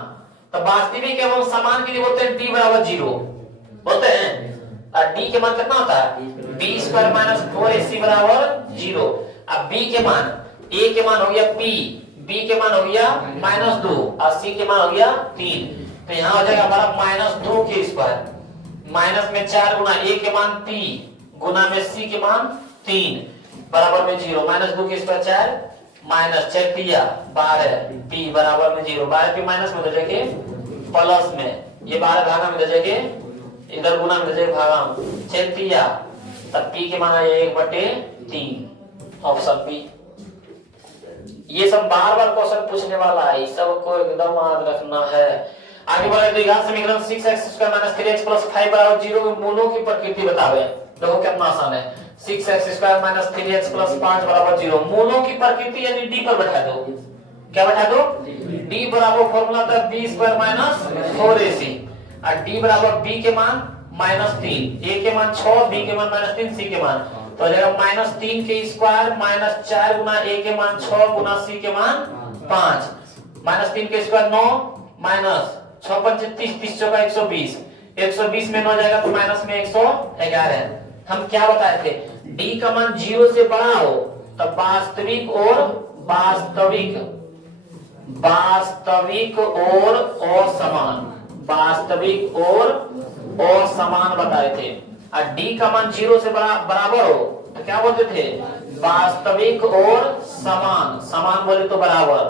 तो वास्तविक एवं समान के लिए बोलते हैं d = 0 बोलते हैं, और d के मान कितना होता है? b² - 4ac = 0। अब b के मान, a के मान हो गया p, b के मान हो गया -2 और c के मान हो गया 3। तो यहाँ हो जाएगा हमारा -2k² माइनस में 4 गुना a के मान p गुना में c के मान 3 बराबर में 0। -2k² 4 माइनस 4 12 p बराबर में 0। 12 p माइनस में दे के प्लस में, ये 12 भागा में दे के इधर गुना में दे भागा 4 तब p के मान आया 1/3, ऑप्शन p। ये सब बार बार क्वेश्चन पूछने वाला है, इस सब को एकदम याद रखना है। आगे बढ़े, द्विघात समीकरण 6x² - 3x + 5 = 0 के मूलों की प्रकृति बतावे। देखो कितना आसान है, 6x² - 3x + 5 = 0। मूलों की प्रकृति यानी d पर बैठा दो। क्या बैठा दो? d बराबर फॉर्मूला था b² - 4ac, और d बराबर b के मान -3, a के मान 6, b के मान -3, c के मान, तो हो जाएगा -3k² -4 गुना a के मान 6 गुना c के मान 5, -3k² 9 -6 5 30 30 चौका 120, 120 में 9 जाएगा तो माइनस में 111। हम क्या बताए थे, d का मान 0 से बड़ा हो तब वास्तविक और असमान, वास्तविक और असमान बताए थे। और d का मान 0 से बराबर हो तो क्या बोलते थे, वास्तविक और समान, समान बोले तो बराबर।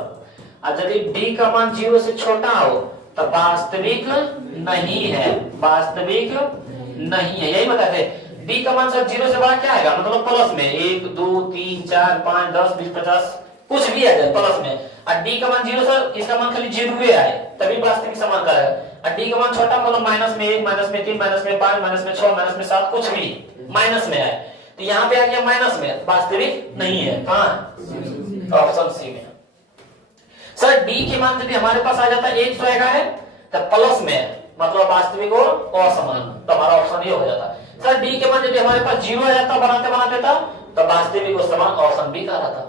और यदि d का मान 0 से छोटा हो तो वास्तविक नहीं है, वास्तविक नहीं है, यही बताते थे। d का मान सब 0 से बड़ा क्या आएगा, मतलब प्लस में 1 2 3 4 5 10 20 50 कुछ भी आ जाए प्लस में। और d का मान 0 से इसका मान खाली 0 आए तभी वास्तविक समान का है। और d का मान छोटा मतलब -1 -3 -5 -6 -7 कुछ भी माइनस में है, तो यहाँ पे आ गया माइनस में, वास्तविक नहीं है। कहाँ? ऑप्शन सी में। सर d के मान यदि हमारे पास आ जाता है 111 तो प्लस में मतलब वास्तविक और असमान, तो हमारा ऑप्शन ये हो जाता। सर d के मान यदि हमारे पास 0 आ जाता बनाते बनाते था तो वास्तविक और समान ऑप्शन बी का रहता।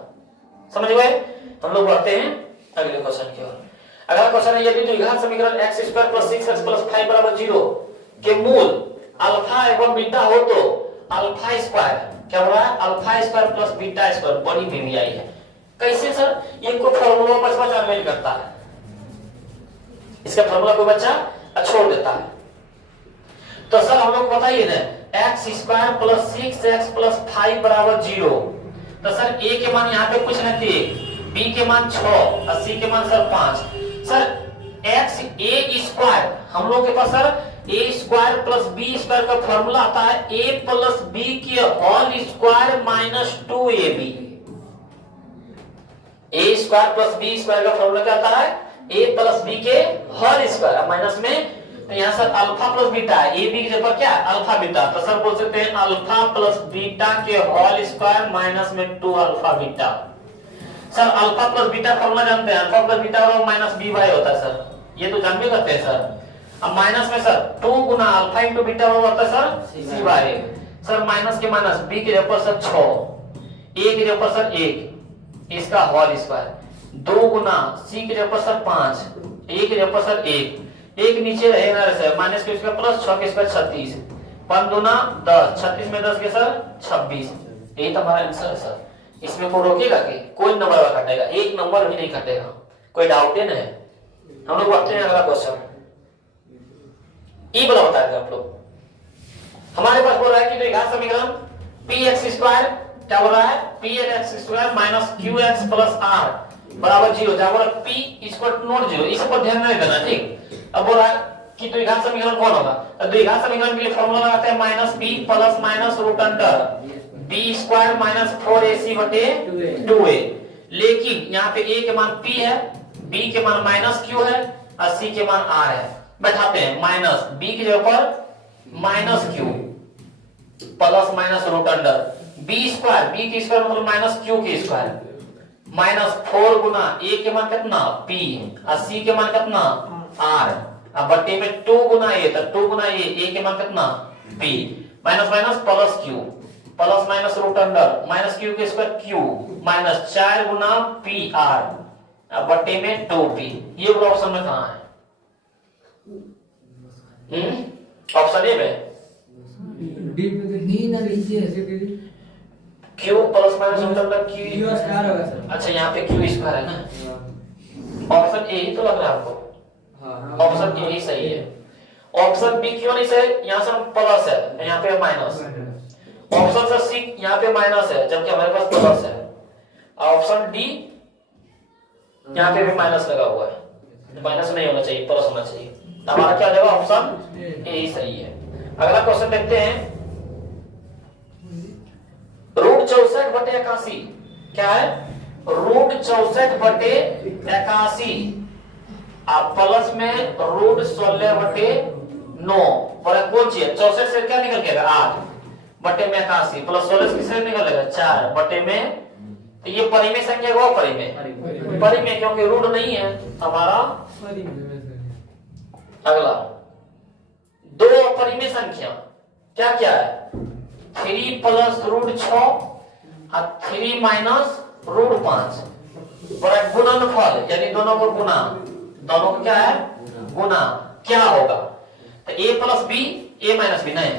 समझ गए? हम लोग बढ़ते हैं अगले क्वेश्चन की ओर। अगला क्वेश्चन है, यदि द्विघात समीकरण x² + 6x + 5 = 0 के मूल अल्फा एवं बीटा हो तो α², क्या बोला है, α² + β², बड़ी बीवी आई है। कैसे सर? इनको फॉर्मूला बच्चा जानवे नहीं करता है, इसका फॉर्मूला कोई बच्चा छोड़ देता है। तो सर हम लोग बताइए ना, x square plus 6x plus 5 बराबर 0। तो सर ए के मान यहाँ पे कुछ नहीं थे, बी के मान 6 और सी के मान सर 5। सर एक्स ए स्क्वायर हम लोग के पास सर ए स्क्वायर प्लस बी स्क्वायर का फॉर्मूला आता है ए प्लस बी के होल स्क्वायर माइनस 2ab। ए स्क्वायर प्लस बी स्क्वायर का फॉर्मूला क्या आता है, ए प्लस बी के होल स्क्वायर माइनस में, तो यहाँ सर अल्फा प्लस बीटा है, ए बी की जगह क्या अल्फा बीटा, तो सर बोल सकते हैं अल्फा प्लस बीटा के होल स्क्वायर माइनस में 2 alpha beta. Sir alpha plus beta formula जानते हैं, अल्फा प्लस बीटा और माइनस बी वाई होता है सर, ये तो जान भी करते हैं सर। अब माइनस में सर 2 गुना अल्फा इंटू बीटा होता है सर सी वाई। सर माइनस के माइनस बी की जगह पर सर 6, ए की जगह पर सर 1 इसका होल स्क्वायर, 2 गुना सी की जगह पर सर 5, ए की जगह पर सर 1 नीचे रहेगा सर माइनस के स्क्वायर प्लस 6 के स्क्वायर 36, 5 दूना 10, 36 में 10 के सर 26। यही तो हमारा आंसर है सर। इसमें कोई रोकेगा कि कोई नंबर काटेगा, एक नंबर भी नहीं काटेगा, कोई डाउट ही नहीं। हम लोग बढ़ते हैं अगला क्वेश्चन, ई वाला बता दें आप लोग। हमारे पास बोल रहा है कि द्विघात समीकरण px स्क्वायर क्या बोल रहा है, px square minus qx plus r बराबर 0, जहां बोला p इक्वल टू नॉट 0, इस पर ध्यान नहीं देना, ठीक। अब बोल रहा है कि द्विघात समीकरण कौन होगा, तो द्विघात समीकरण के लिए फॉर्मूला लगाते हैं minus p plus minus root under b square minus 4ac बटे 2a। लेकिन यहाँ पे a के मान p है, b के मान माइनस q है और c के मान r है। बैठाते हैं माइनस b की जगह पर minus q plus minus root under b square, b की स्क्वायर मतलब माइनस q की स्क्वायर, माइनस 4 गुना a के मान कितना p और c के मान कितना r, अब बट्टे में 2 गुना a, तो 2 गुना a के मान कितना p, minus minus plus q plus minus root under minus q के स्क्वायर q माइनस 4 गुना p r, अब बट्टे में 2p। ये वाला ऑप्शन में कहां है, ऑप्शन ए में डी में ना लीजिए ऐसे करिए, q plus minus root under q Q square होगा सर। अच्छा यहाँ पे q स्क्वायर है ना, ऑप्शन ए ही तो लग रहा है आपको, ऑप्शन ए ही सही है। ऑप्शन बी क्यों नहीं सही, यहाँ से प्लस है यहाँ पे माइनस, ऑप्शन से सी यहाँ पे माइनस है जबकि हमारे पास प्लस है, ऑप्शन डी यहाँ पे भी माइनस लगा हुआ है, माइनस नहीं होना चाहिए प्लस होना चाहिए, तो हमारा क्या हो जाएगा ऑप्शन ए ही सही है। अगला क्वेश्चन देखते हैं, रूट 64 बटे 81 क्या है, रूट 64 बटे 81 आप प्लस में रूट 16 बटे 9 और कौन चीज 64 से क्या निकल गया 8 बटे में 81 प्लस 16 किससे निकलेगा 4 बटे में, तो ये परिमेय संख्या को परिमेय क्योंकि रूट नहीं है हमारा। अगला दो अपरिमेय संख्या क्या क्या है, 3 प्लस रूट 6 और 3 माइनस रूट 5 और गुणनफल यानी दोनों को गुना, दोनों को क्या है गुना, क्या होगा तो a plus B a minus B, नहीं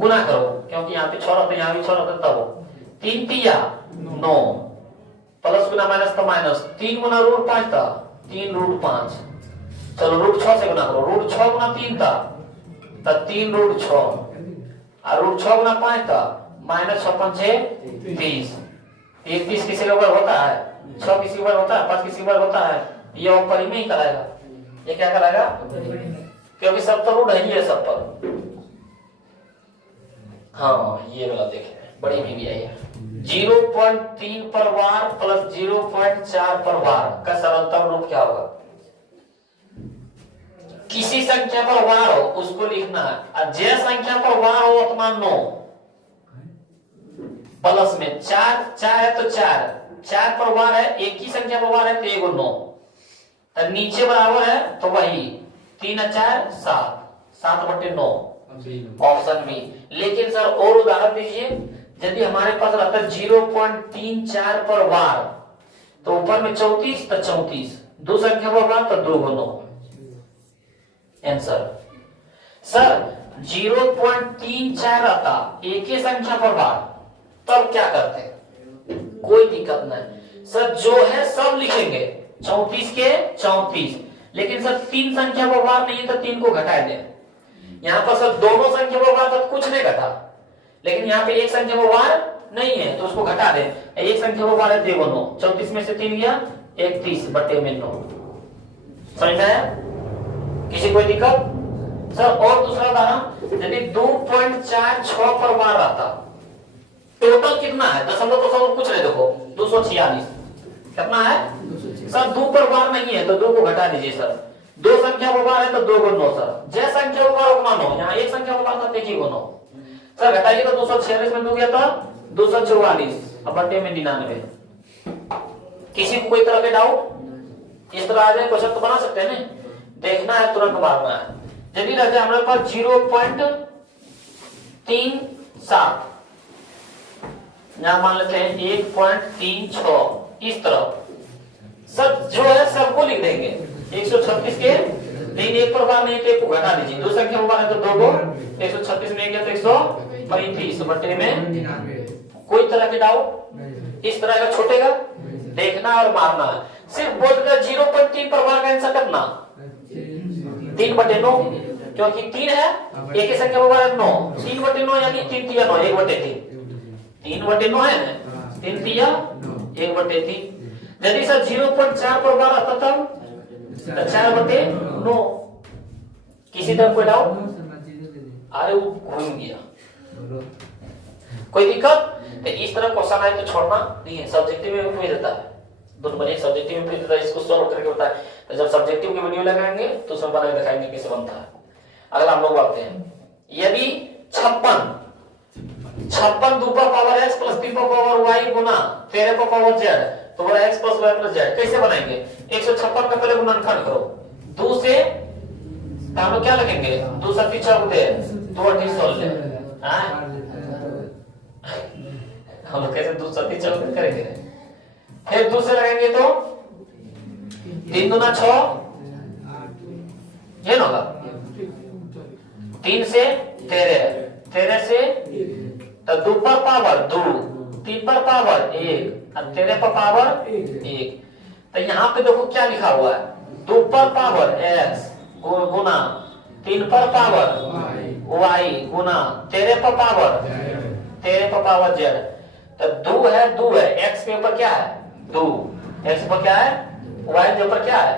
गुना करो क्योंकि यहाँ पे 6 रहता है यहाँ भी 6 रहता है, तब 3 तिया 9 प्लस गुना माइनस तो माइनस, 3 गुना रूट 5 था 3 रूट 5, चलो रूट 6 से गुना करो, रूट 6 गुना 3 था तो 3 रूट 6 और रूट 6 गुना 5 था माइनस 6 5 30, 30 किसी के ऊपर होता है, 6 किसी के ऊपर होता है, 5 किसी के ऊपर होता है, ये अपरिमेय ही कराएगा, ये क्या कराएगा क्योंकि सब तो रूट है ही है सब पर। हाँ ये वाला देखें बड़ी भी आई है, 0.3 पर वार प्लस 0.4 पर वार का सरलतम रूप क्या होगा, किसी संख्या पर वार हो उसको लिखना है, और जे संख्या पर वार हो अथवा 9 प्लस में 4 है तो 4 पर वार है, एक ही संख्या पर वार है तो 1 9, तो नीचे बराबर है तो वही 3 4 7 बटे 9 ऑप्शन बी। लेकिन सर और उदाहरण दीजिए, यदि हमारे पास रहता है 0.34 पर वार तो ऊपर में 34 तो 34, दो संख्या पर वार तो 2 9 आंसर। सर 0.34 रहता एक ही संख्या पर वार तब क्या करते, कोई दिक्कत नहीं सर, जो है सब लिखेंगे 34 के 34, लेकिन सर 3 संख्या को बार नहीं है तो 3 को घटा दे। यहाँ पर सर दोनों संख्या को बार तो कुछ नहीं घटा, लेकिन यहाँ पे एक संख्या को बार नहीं है तो उसको घटा दे। एक संख्या को बार है 9, 34 में से 3 गया 31 बटे में 9। समझ में आया? किसी कोई दिक्कत? सर और दूसरा उदाहरण, यदि 2.46 पर बार आता, टोटल कितना है? दशमलव तो कुछ नहीं, देखो 246 कितना है सर? 2 पर बार नहीं है तो 2 को घटा दीजिए सर। 2 संख्या को बार है तो 2 को 9 सर। जय संख्या को बार उतना 9, यहाँ एक संख्या को बार था 1 को 9 सर। घटाइए तो 246 में 2 गया था 244 अब बटे में 99। किसी को कोई तरह के डाउट? इस तरह आ जाए क्वेश्चन तो बना सकते हैं ना, देखना है तुरंत मारना है। यदि रह जाए हमारे पास 0.37, यहां मान लेते हैं 1.36, इस तरह सर जो है सबको लिख देंगे। 136 के 3 एक पर बार नहीं तो 1 को घटा दीजिए। 2 संख्या पर बार है तो 2 को, 136 में गया तो 135 बटे में। कोई तरह के डाउट? इस तरह का छोटेगा, देखना और मारना है। सिर्फ बोलकर 0.3 पर बार का आंसर करना 3 बटे 9, क्योंकि 3 है एक ही संख्या पर बार है 9, 3 बटे 9 यानी 3 तिया 9, 1 बटे 3, 3 बटे 9 है ना, 3 तिया 1 बटे 3। यदि सर 0.4 पर बार आता तब 4 बटे 9। किसी तरह कोई डाउट? अरे वो घूम गया, कोई दिक्कत? तो इस तरह क्वेश्चन आए तो छोड़ना नहीं है। सब्जेक्टिव में भी रहता है, दोनों बने सब्जेक्टिव में भी रहता है, इसको सॉल्व करके बताए। तो जब सब्जेक्टिव की वीडियो लगाएंगे तो उसमें बना के दिखाएंगे कैसे बनता है। अगला हम लोग आते हैं, यदि 56 2 पर पावर x प्लस 3 पर पावर y गुना 13 पर पावर z, तो बोला x plus y plus z कैसे बनाएंगे? 156 का पहले गुणनखंड करो 2 से, हम लोग क्या लगेंगे? 2 7 4 दे 2 8 16, हम लोग कैसे 2 7 4 करेंगे? फिर 2 से लगेंगे तो 3 दूना 6, ये ना होगा। 3 से 13, 13 से तो 2 पर पावर 2, 3 पर पावर 1 और 13 पर पावर 1। तो यहाँ पे देखो क्या लिखा हुआ है, 2 पर पावर x गुना 3 पर पावर y गुना 13 पर पावर z। तो 2 है x के ऊपर क्या है 2, x पर क्या है y के ऊपर क्या है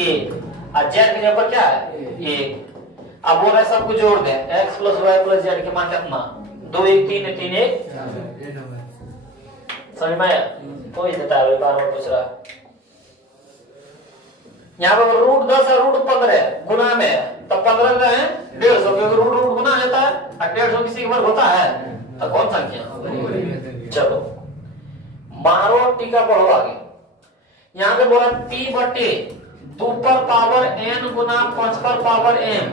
1 और z के ऊपर क्या है 1। अब बोल रहे सबको जोड़ दें, x plus Y plus Z के मान कितना? 2 1 3 3 1। समझ में आया? कोई देता है बार बार पूछ रहा है। यहाँ पे √10 और √15 गुना में, तो 15 का है 150, क्योंकि रूट गुना जाता है और 150 किसी वर्ग होता है तो कौन संख्या? चलो मारो टीका पढ़ो आगे। यहाँ पे बोला p बटे 2 पर पावर n गुना 5 पर पावर m,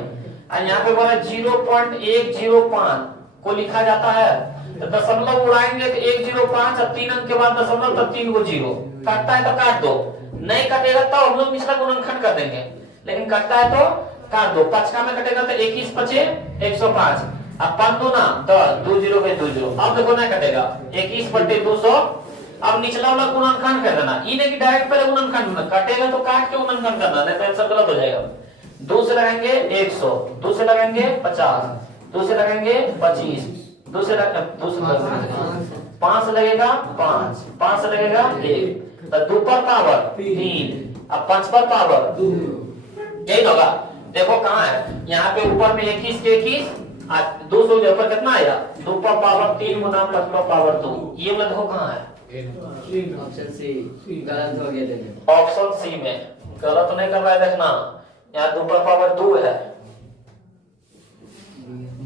और यहाँ पे बोला 0.105 को लिखा जाता है। तो दशमलव उड़ाएंगे तो 105 और 3 अंक के बाद दशमलव, तो 3 को 0 काटता है तो काट दो, नहीं कटेगा तो हम लोग निचला गुणनखंड कर देंगे, लेकिन कटता है तो काट दो। 5 का में कटेगा तो 21 5 105, अब 5 2 ना 10, 2 0 पे 2 0। अब देखो नहीं कटेगा 21 बटे 200। अब निचला वाला गुणनखंड कर देना, ये नहीं कि डायरेक्ट पहले गुणनखंड कटेगा तो काट के गुणनखंड करना, नहीं तो आंसर गलत हो जाएगा। 2 से लगाएंगे 100, 2 से लगाएंगे 50, 2 से लगाएंगे 25, 2 से 5 से लगेगा 5, 5 से लगेगा 1, तो 2 पर पावर 3, अब 5 पर पावर 2, यही होगा। देखो कहाँ है, यहाँ पे ऊपर में 21 के 21, 200 के ऊपर कितना आया 2 पर पावर 3 गुना 5 पर पावर 2, ये वाला देखो कहाँ है? ऑप्शन सी गलत हो गया। ऑप्शन सी में गलत नहीं कर रहा है, देखना यहाँ 2 पर पावर 2 है,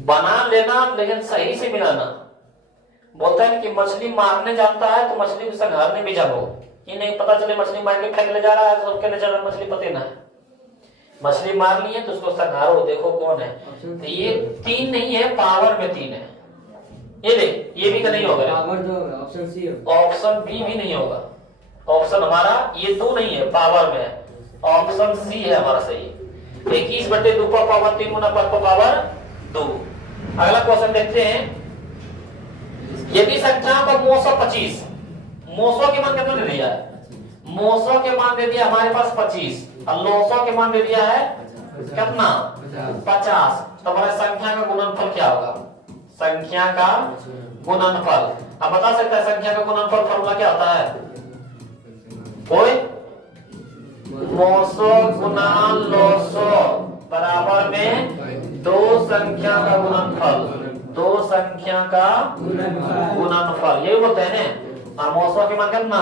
बना लेना लेकिन सही से मिलाना। बोलता है कि मछली मारने जानता है तो मछली को संघारने भी जाओ, ये नहीं पता चले मछली मार के फेंक ले जा रहा है तो सबके नजर में मछली पते ना है। मछली मार ली है तो उसको संघारो, देखो कौन है। तो ये 3 नहीं है, पावर में 3 है। ये देख, ये भी तो नहीं होगा, पावर तो ऑप्शन सी है, ऑप्शन बी भी नहीं होगा। ऑप्शन हमारा ये 2 नहीं है, पावर में है, ऑप्शन सी है हमारा सही। 21 बटे 2 पर पावर 3 गुना 5 पर पावर 2। अगला क्वेश्चन देखते हैं, यदि संख्या का 925, 900 के मान कितना दे दिया है? 900 के मान दे दिया हमारे पास 25, और लॉसों के मान दे दिया है कितना 50। तो हमारे संख्या का गुणनफल क्या होगा? संख्या का गुणनफल। अब बता सकता है संख्या का गुणनफल फॉर्मूला क्या होता है? कोई 900 गुना लॉसो बराबर में दो संख्या का गुणनफल, दो संख्या का गुणनफल, यही बोलते हैं ना। 900 के मान कितना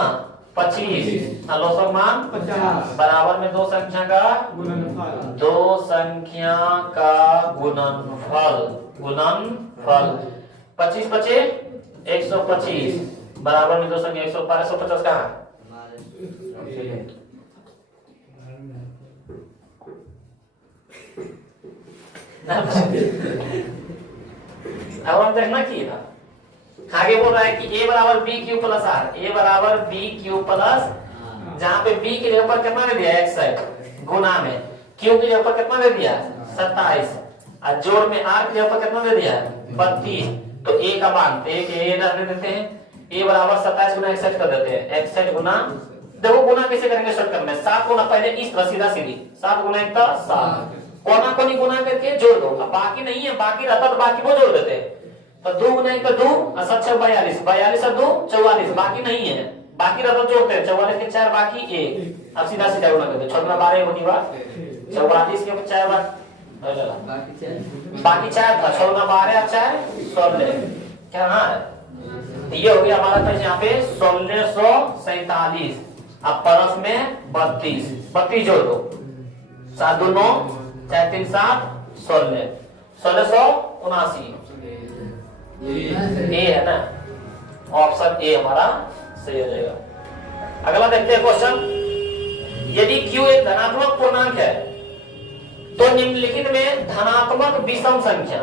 25 और लॉसो का मान 50 बराबर में दो संख्या का गुणनफल, दो संख्या का गुणनफल। गुणनफल 25 25 125 बराबर में दो संख्या 150 का अब हम देखना की था आगे बोल रहा है कि a बराबर B Q plus R, a बराबर बी क्यू प्लस, जहाँ पे b के लिए ऊपर कितना दे दिया 61 गुना में, q के लिए ऊपर कितना दे दिया 27 और जोड़ में r के लिए ऊपर कितना दे दिया 32। तो a का मान a दे देते हैं, a बराबर 27 गुना 61 कर देते हैं। 61 गुना, देखो गुना कैसे करेंगे शॉर्टकट में, 7 गुना पहले इस तरह सीधा सीधी 7 गुना 1 7 कोना कोनी गुना करके जोड़ दो। अब बाकी नहीं है, बाकी रहता तो बाकी को जोड़ देते। तो 2 गुना 1 2 और 7 6 42 42 और 2 44, बाकी नहीं है, बाकी रहता जोड़ते हैं 44 के 4 बाकी 1। अब सीधा सीधा गुना करते 6 गुना 12 होती बात 44 के 4 बाकी 4 था 6 गुना 12 और 4 16 क्या ना है। ये हो गया हमारा था यहाँ पे 1647। अब परस में 32 जोड़ दो 7 2 9 4 3 7 16 1679 ए है ना, ऑप्शन ए हमारा सही हो जाएगा। अगला देखते हैं क्वेश्चन, यदि Q एक धनात्मक पूर्णांक है तो निम्नलिखित में धनात्मक विषम संख्या,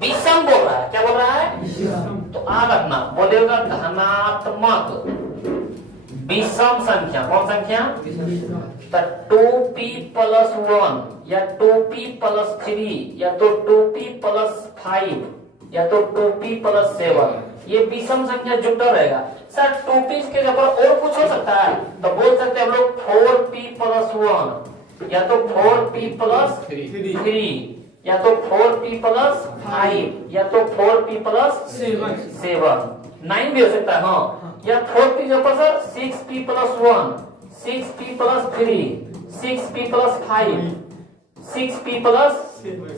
विषम बोल रहा है, क्या बोल रहा है तो आ रखना बोलेगा धनात्मक विषम संख्या, कौन संख्या 2p + 1 या 2p + 3 या तो 2p + 5 या तो 2p + 7, ये विषम संख्या जुटा रहेगा। सर 2p के जगह और कुछ हो सकता है तो बोल सकते हैं हम लोग 4p + 1 या तो 4p + 3 या तो 4p + 5 या तो 4p + 7 9 भी हो सकता है हाँ, या 4p जगह sir 6p + 1 6p + 3 6p + 5 6p +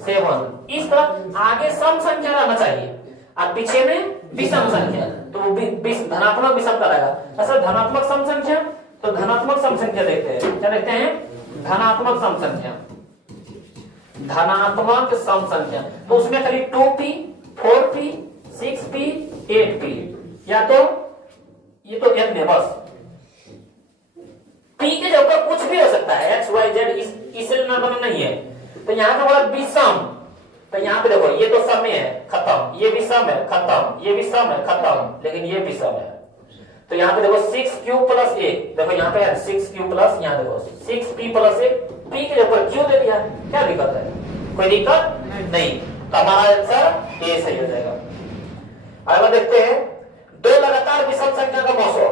7, इस तरह आगे सम संख्या रहना चाहिए और पीछे में विषम संख्या, तो धनात्मक विषम का रहेगा। ऐसा धनात्मक सम संख्या, तो धनात्मक सम संख्या देखते हैं, क्या देखते हैं धनात्मक सम संख्या, धनात्मक सम संख्या। तो उसमें खाली 2p 4p 6p 8p या तो ये तो n है बस, p के ऊपर कुछ भी हो सकता है x y z, इसलिए नंबर नहीं है। तो यहाँ पे बोला विषम, तो यहाँ पे देखो ये तो सम है खत्म, ये विषम है खत्म, ये विषम है खत्म, लेकिन ये विषम है। तो यहाँ पे देखो 6q + 1, देखो यहाँ पे 6q + यहाँ देखो 6p + 1, p के ऊपर q दे दिया, क्या दिक्कत है, कोई दिक्कत नहीं। तो हमारा आंसर ए सही हो जाएगा। अगला देखते हैं, दो लगातार विषम संख्या का मौसम,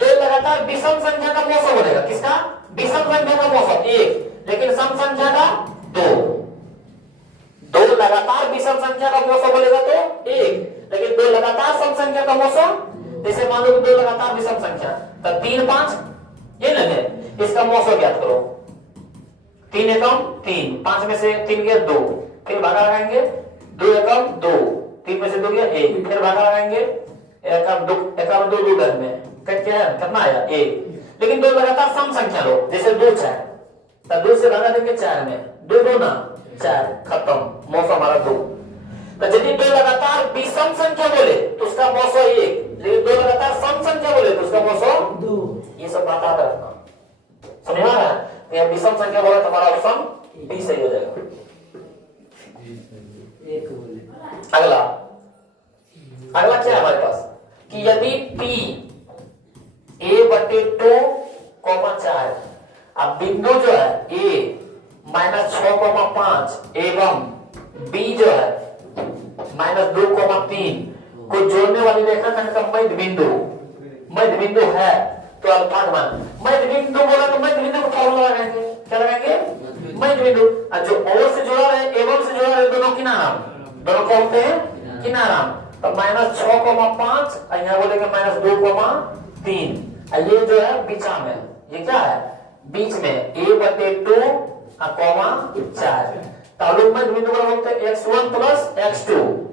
दो लगातार विषम संख्या का मौसम बनेगा, किसका विषम संख्या का मौसम 1 लेकिन सम संख्या का 2, दो लगातार विषम संख्या का मौसम बोलेगा तो 1 लेकिन दो लगातार सम संख्या का मौसम, जैसे मान लो दो लगातार विषम संख्या तो 3 5 ये लगे, इसका मौसम ज्ञात करो 3 एकम 3, 5 में से 3 गया 2, फिर भागा लगाएंगे 2 एकम 2, 3 में से 2 गया 1, फिर भागा लगाएंगे एकम 2 2 घर में कट क्या है कितना आया 1। लेकिन दो लगातार सम संख्या लो, जैसे 2 4 तो 2 से भागा देंगे 4 में, 2 2 ना 4 खत्म, मौसम हमारा 2। तो यदि दो लगातार विषम संख्या बोले तो उसका मौसम 1, लेकिन दो लगातार सम संख्या बोले तो उसका मौसम 2। ये सब बात आता रखना, समझ में आ रहा है। तो विषम संख्या बोला तो हमारा ऑप्शन बी सही हो जाएगा। अगला अगला क्या है हमारे पास कि यदि p a/2, 4 अब बिंदु जो है a -6,5 एवं b जो है -2,3 को जोड़ने वाली रेखाखंड का मध्य बिंदु है तो अल्फा मान, मध्य बिंदु बोला तो मध्य बिंदु को फॉर्मूला लगाएंगे, क्या लगाएंगे मध्य बिंदु। और जो ओ से जुड़ा है एवं से जुड़ा है दोनों किनारा, दोनों क्या होते हैं किनारा। तो -6,5 और यहाँ बोलेंगे -2,3। ये जो है बीचा में, ये क्या है बीच में a/2 और 4। तालुक मध्य बिंदु को बोलते हैं x1 प्लस x2।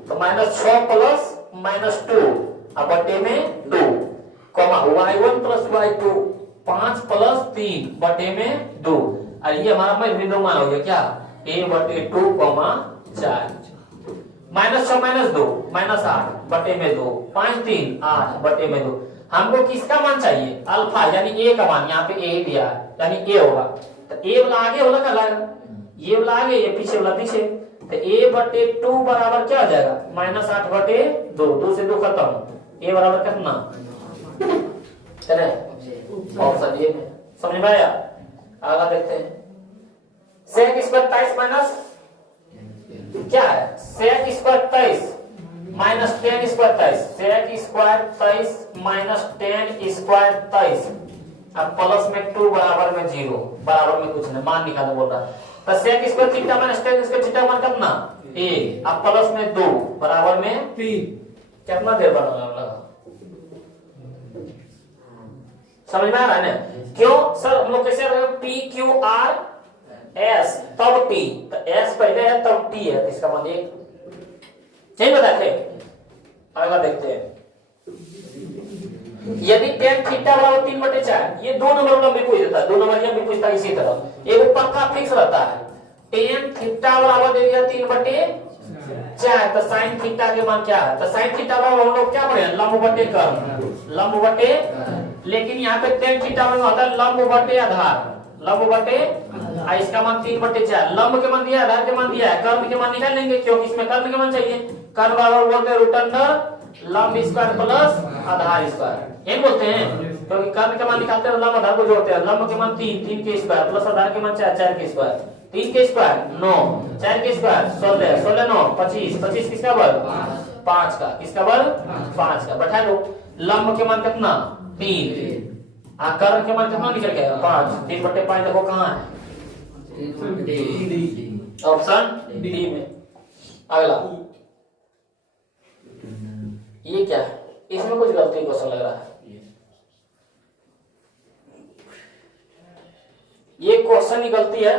तो -6 प्लस -2 और बटे में 2 y1 प्लस y2 5 प्लस 3 बटे में 2। और ये हमारा मध्य बिंदु मान हो गया क्या a/2, 4। -6 -2 -8 बटे में 2, 5 3 8 बटे में 2। हमको किसका मान चाहिए अल्फा, यानी ए का मान। यहाँ पे ए ही दिया है, यानी ए होगा। तो ए वाला आगे वाला क्या लाएगा, ये वाला आगे ये पीछे वाला पीछे। तो a/2 बराबर क्या हो जाएगा -8/2। 2 से 2 खत्म। a बराबर कितना चले ऑप्शन ए में। समझ में आया? आगे देखते हैं। sec स्क्वायर 23 माइनस क्या है sec square 23 minus 10 square 23। sec square 23 minus 10 square 23 अब प्लस में 2 बराबर में 0, बराबर में कुछ नहीं, मान निकालो बोल रहा। तो sec square theta minus 10 square theta मान कितना 1। अब प्लस में 2 बराबर में 3। कितना देर बना समझ में आ रहा है ना? क्यों सर हम लोग कैसे पी क्यू आर एस तब टी, तो एस पहले है तब टी है, तो इसका मान 1 नहीं बताते। आगे देखते हैं। यदि tan थीटा बराबर 3/4, ये 2 नंबर का भी पूछ देता है, 2 नंबर का भी पूछता है इसी तरह। एक पक्का फिक्स रहता है tan थीटा बराबर दे दिया 3/4। तो sin थीटा के मान क्या है, तो sin थीटा बराबर हम लोग क्या पढ़े लंब बटे कर्ण, लंब बटे। लेकिन यहाँ पे tan थीटा में होता है लंब बटे आधार, लंब बटे। इसका मान 3/4। लंब के मान दिया, आधार के मान दिया है, कर्ण के मान निकाल लेंगे क्योंकि इसमें कर्ण के मान चाहिए। कर्ण बराबर बोलते हैं रूट अंडर लंब स्क्वायर प्लस आधार स्क्वायर, यही बोलते हैं। क्योंकि कर्ण के मान निकालते हैं लंब आधार को जोड़ते हैं। लंब के मान 3 के स्क्वायर प्लस आधार के मान 4 के स्क्वायर। 3 के स्क्वायर 9, 4 के स्क्वायर 16, 16 9 25, 25 किसका वर्ग 5 का, किसका वर्ग 5 का। बैठा लो लंब के मान कितना 3, कर्ण के मान कितना निकल गया 5। 3/5 देखो कहाँ है ऑप्शन डी में। अगला ये क्या है, इसमें कुछ गलती क्वेश्चन लग रहा है। ये क्वेश्चन की गलती है।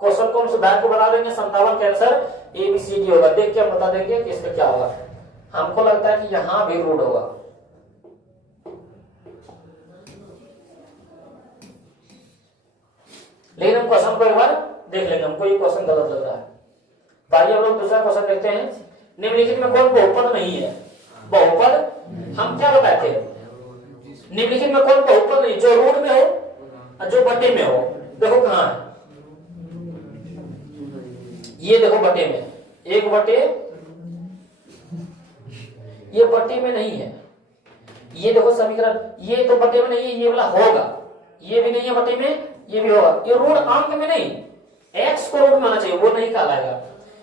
क्वेश्चन को हम सुधार को बना देंगे। 57 का आंसर ABCD होगा। देख के हम बता देंगे कि इसमें क्या होगा। हमको लगता है कि यहां भी रूट होगा। लेकिन हम क्वेश्चन को एक बार देख लेंगे। हमको ये क्वेश्चन गलत लग रहा है। तो आइए हम लोग दूसरा क्वेश्चन देखते हैं। निम्नलिखित में कौन बहुपद नहीं है? बहुपद हम क्या बताए थे, निम्नलिखित में कौन बहुपद नहीं जो रूट में हो और जो बटे में हो। देखो कहां है, ये देखो बटे में, 1/, ये बटे में नहीं है। ये देखो समीकरण, ये तो बटे में नहीं है, ये वाला होगा। ये भी नहीं है बटे में, ये भी होगा। ये रूट अंक में नहीं, x को रूट में आना चाहिए, वो नहीं कहलाएगा।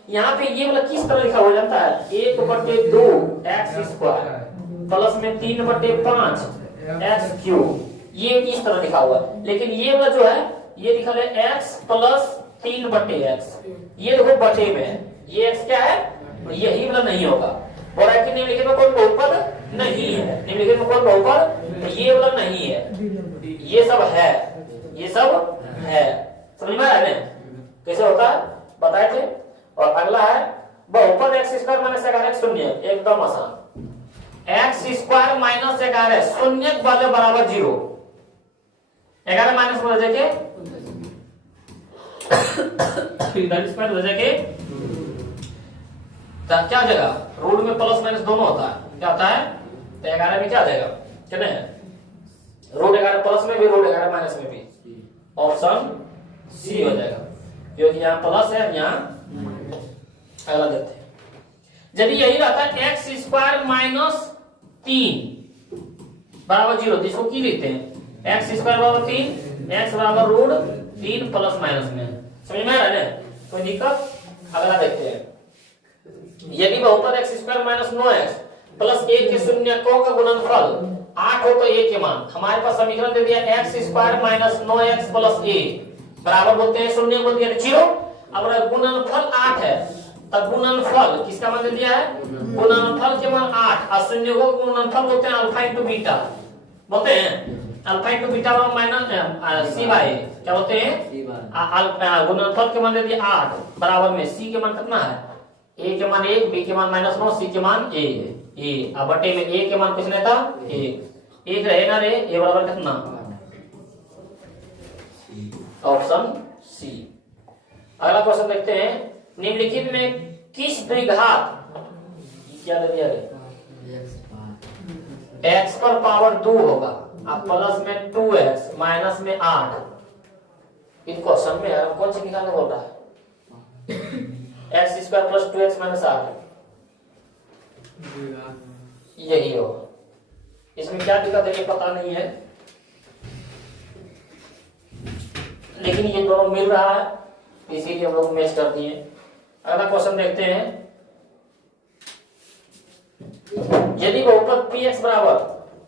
यहाँ पे ये वाला किस तरह लिखा हो जाता है 1/2 x स्क्वायर प्लस में 3/5 x क्यूब, ये इस तरह लिखा हुआ है। लेकिन ये वाला जो है ये लिखा है x प्लस 3/x, ये देखो बटे में, ये x क्या है, यही वाला नहीं होगा। और निम्नलिखित में कौन बहुपद नहीं है, निम्नलिखित में कौन बहुपद, ये वाला नहीं है, ये सब है, ये सब है। समझ में आया? कैसे होता है बताए थे। और अगला है बहुपद x स्क्वायर माइनस 11 शून्य, एकदम आसान। x स्क्वायर माइनस 11 शून्य वाले बराबर 0। 11 माइनस में हो जाके स्क्वायर हो जाके क्या हो जाएगा, रूट में प्लस माइनस दोनों होता है, क्या होता है, तो 11 में क्या आ जाएगा, कितने रूट 11 प्लस में भी रूट 11 माइनस में भी, ऑप्शन सी हो जाएगा क्योंकि यहाँ प्लस है, यहाँ अगला देखते हैं। यदि यही रहता है एक्स स्क्वायर माइनस 3 बराबर 0, तो इसको की लिखते हैं एक्स स्क्वायर बराबर 3, एक्स बराबर रूट 3 प्लस माइनस में। समझ में आ रहा है ना, कोई दिक्कत? अगला देखते हैं। यदि बहुपद x square minus 9x plus 1 के शून्यकों का गुणनफल 8 हो तो a के मान। हमारे पास समीकरण दे दिया x square minus 9x plus a, बराबर बोलते हैं, शून्य बोल दिया 0। अब गुणनफल 8 है, तब गुणनफल किसका मान दे दिया है, गुणनफल के मान 8 और शून्य को गुणनफल बोलते हैं अल्फा इंटू बीटा, बोलते हैं alpha into beta minus C by क्या बोलते हैं गुणनफल के मान दे दिया 8 बराबर में सी के मान कितना है, ए के मान 1, बी के मान -9, सी के मान ए अब बटे में ए के मान कितने था 1 रहेगा रे, ए बराबर कितना, ऑप्शन सी। अगला क्वेश्चन देखते हैं, निम्नलिखित में किस द्विघात क्या दे दिया रे, x पर पावर 2 होगा, अब प्लस में 2x माइनस में 8, इन क्वेश्चन में है कौन सी निकालने बोल रहा है, x square plus 2x minus 8 यही होगा। इसमें क्या दिक्कत है ये पता नहीं है, लेकिन ये दोनों मिल रहा है इसीलिए हम लोग मैच कर दिए। अगला क्वेश्चन देखते हैं, यदि बहुपद px बराबर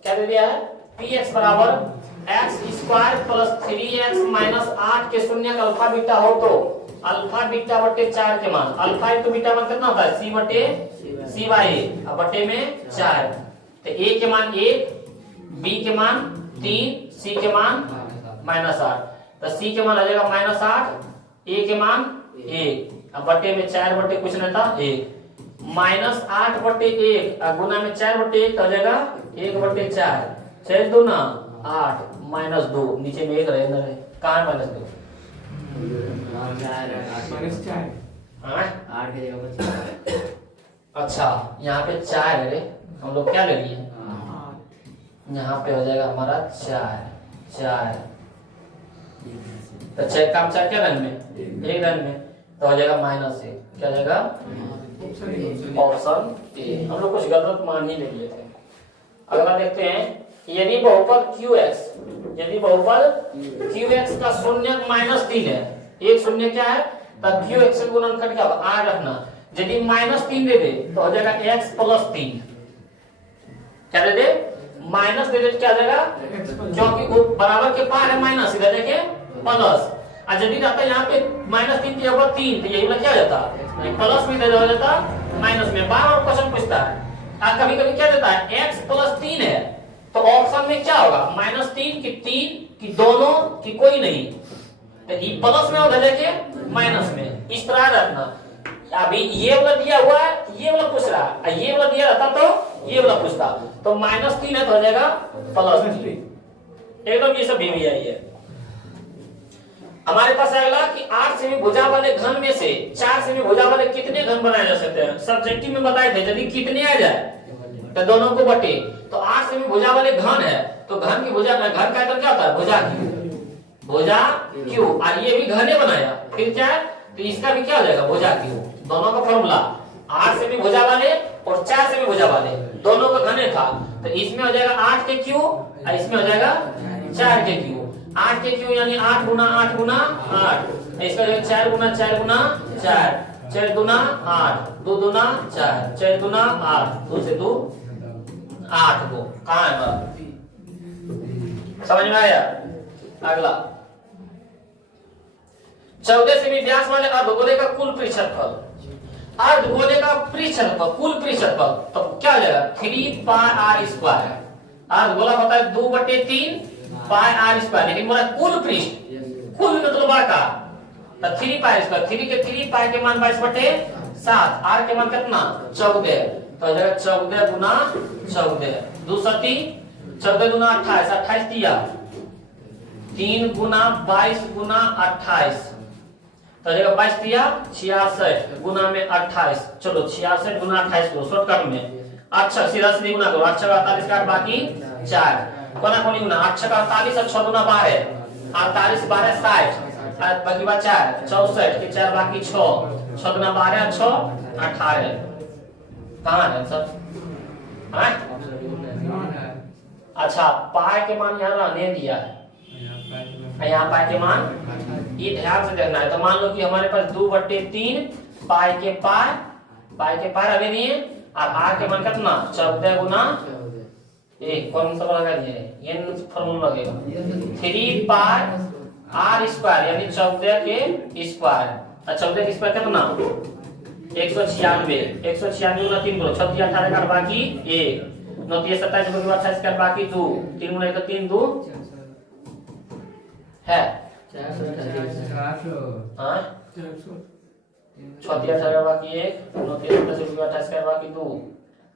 क्या दे दिया है, px बराबर x square plus 3x minus 8 के शून्य का अल्फा बीटा हो तो अल्फा बीटा बटे 4 के मान, अल्फा इंटू बीटा मान कितना होता है, सी बटे सी बाई अब बटे में 4, तो a के मान 1, b के मान 3, c के मान -8, तो c के मान आ जाएगा -8, a के मान 1 अब बटे में 4 बटे कुछ नहीं था 1, -8 बटे 1 और गुना में 4 बटे 1 हो जाएगा 1 बटे 4, 4 2 ना 8 -2 नीचे में 1 रहे ना रहे, कहाँ है -2 8 के जगह पर 4। अच्छा यहाँ पे 4 है रे, हम लोग क्या ले लिए, यहाँ पे हो जाएगा हमारा 4 तो 6 काम 4 क्या रन में 1 रन में, तो हो जाएगा -1 क्या हो जाएगा ऑप्शन ए। हम लोग कुछ गलत मान ही ले लिए थे। अगला देखते हैं, यदि बहुपद qx का शून्य -3 है, एक शून्य क्या है, तब qx से गुणन करके अब r रखना, यदि -3 दे दे तो हो जाएगा x + 3, क्या दे दे माइनस दे दे क्या हो जाएगा, क्योंकि बराबर के पार है माइनस, इधर देखिए प्लस, और यदि रहता यहाँ पे -3 के ऊपर 3 तो यही क्या हो जाता, प्लस में हो जाता माइनस में। बार क्वेश्चन पूछता है और कभी कभी क्या देता है x + 3 है, तो ऑप्शन में क्या होगा, -3 कि 3 कि दोनों कि कोई नहीं, तो ये प्लस में उधर देखिए माइनस में, इस तरह रखना। अभी ये वाला दिया हुआ है, ये वाला पूछ रहा है, ये वाला दिया रहता तो ये वाला पूछता, तो -3 है तो हो जाएगा +3, एकदम ये सब भी आई है। हमारे पास अगला कि 8 सेमी भुजा वाले घन में से 4 सेमी भुजा वाले कितने घन बनाए जा सकते हैं, सब्जेक्टिव में बताए थे, यदि कितने आ जाए तो दोनों को बटे, तो 8 सेमी भुजा वाले घन है तो घन की भुजा, घन का आयतन क्या होता है, भुजा क्यू, और ये भी घने बनाया, फिर क्या है, तो इसका भी क्या हो जाएगा भुजा क्यू, दोनों का फॉर्मूला 8 सेमी भुजा वाले और 4 सेमी भुजा वाले दोनों का घने था, तो इसमें हो जाएगा 8 के क्यू और इसमें हो जाएगा 4 के क्यू, 8 के क्यू यानी 8 गुना 8 गुना 8, इसका हो जाएगा 4 गुना 4 गुना 4, 4 दूना 8, 2 दूना 4, 4 दूना 8, 2 से 2 8 को कहाँ है, समझ में आया। अगला 14 सेमी व्यास वाले अर्धगोले का कुल पृष्ठफल, अर्धगोले का पृष्ठफल कुल पृष्ठफल तो क्या हो जाएगा 3πr², अर्धगोला होता है 2/3 πr², लेकिन बोला कुल पृष्ठ, कुल मतलब का तो 3πr², 3 के 3 के मान 22/7, r के मान कितना 14, तो हो जाएगा 14 गुना 14, 2 7 14 गुना 28, 28 दिया 3 गुना 22 गुना 28, तो हो जाएगा 22 दिया 66 गुना में 28, चलो 66 गुना 28 को शॉर्टकट में, अच्छा सीधा सीधी गुना करो, 8 का 48 का बाकी 4 कोना कोनी गुना, 8 का 48 और 6 गुना 12, 48 12 60, बाकी बात 4 64 के 4 बाकी 6, 6 गुना 12 6 18, कहाँ है आंसर, अच्छा पाई के मान यहाँ रहने दिया है, यहाँ पाई के मान ये ध्यान से देखना है, तो मान लो कि हमारे पास 2/3 पाई के पार रहने दिए, और r के मान कितना 14 गुना कौन सा लगा दिए, ये फॉर्मूला लगेगा 3π आर स्क्वायर यानी 14 के स्क्वायर। 14 के स्क्वायर कितना 196। 196 गुना 3 करो 36 18 का बाकी 1 9 3 27 के बाद 28 का बाकी 2 3 गुना 1 3 2 है 488 हां 36 18 का बाकी 1 9 3 27 के बाद 28 का बाकी 2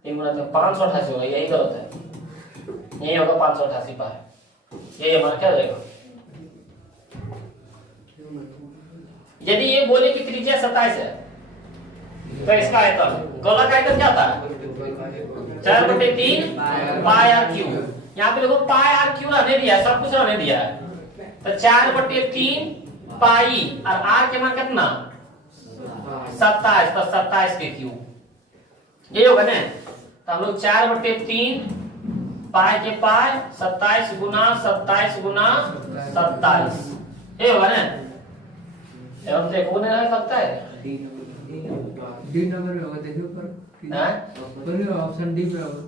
3 गुना 588 होगा। यही गलत है, यही होगा 588 पाए। यही हमारा क्या रहेगा। यदि ये बोले कि त्रिज्या 27 है तो इसका आयतन गोला का आयतन क्या था 4/3 पाई आर क्यू। यहाँ पे देखो पाई आर क्यू रहने दिया है, सब कुछ रहने दिया है। तो 4/3 पाई और आर के मान कितना 27 तो 27 के क्यू ये होगा ना। तो हम लोग 4/3 पाई के पाई 27 गुना 27 गुना 27 ये होगा ना। एवं देखो नहीं रह सकता है डी नंबर में होगा, देखिए ऊपर हैं? पर ऑप्शन डी पे होगा।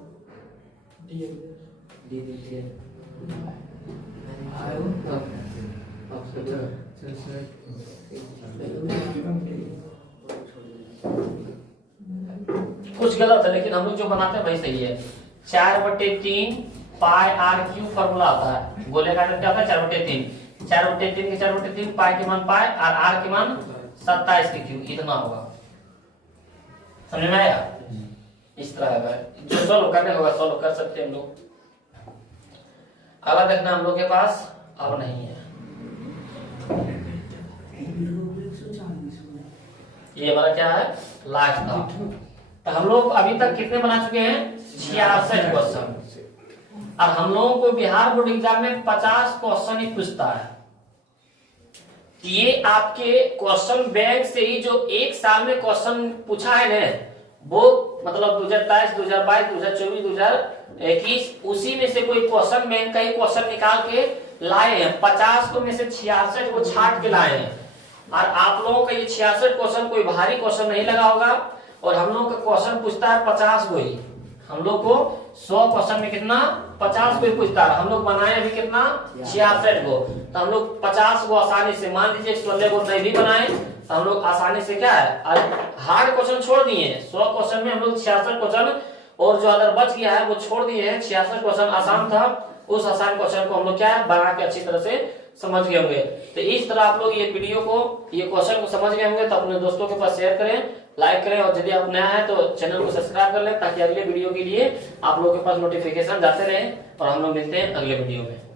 कुछ गलत है लेकिन हम लोग जो बनाते हैं वही सही है। 4/3 पाई आर क्यू फॉर्मूला आता है। गोले का क्या होता है 4/3 4/3 के 4/3 पाई के मान पाई और आर के मान 27 के क्यू इतना होगा। समझ में आया। इस तरह है जो सोल्व करने होगा सोल्व कर सकते हैं हम लोग। अगला देखना हम लोग के पास अब नहीं है। ये हमारा क्या है लास्ट था। तो हम लोग अभी तक कितने बना चुके हैं 66 क्वेश्चन। और हम लोगों को बिहार बोर्ड एग्जाम में 50 क्वेश्चन ही पूछता है। ये आपके क्वेश्चन बैंक से ही जो एक साल में क्वेश्चन पूछा है ना वो मतलब 2023 2022 2024 2021 उसी में से कोई क्वेश्चन बैंक का ही क्वेश्चन निकाल के लाए हैं। 50 को में से 66 को छाट के लाए हैं। और आप लोगों का ये 66 क्वेश्चन कोई भारी क्वेश्चन नहीं लगा होगा। और हम लोग का क्वेश्चन पूछता है 50 को ही। हम लोग को 100 क्वेश्चन में कितना 50 को ही पूछता है। हम लोग बनाए अभी कितना 66 को। तो हम लोग 50 को आसानी से मान लीजिए 16 को नहीं भी बनाए तो हम लोग आसानी से क्या है हार्ड क्वेश्चन छोड़ दिए हैं। 100 क्वेश्चन में हम लोग 66 क्वेश्चन और जो अगर बच गया है वो छोड़ दिए हैं। 66 क्वेश्चन आसान था, उस आसान क्वेश्चन को हम लोग क्या है बना के अच्छी तरह से समझ गए होंगे। तो इस तरह आप लोग ये वीडियो को ये क्वेश्चन को समझ गए होंगे तो अपने दोस्तों के पास शेयर करें, लाइक करें। और यदि आप नया है तो चैनल को सब्सक्राइब कर लें ताकि अगले वीडियो के लिए आप लोगों के पास नोटिफिकेशन जाते रहे। और हम लोग मिलते हैं अगले वीडियो में।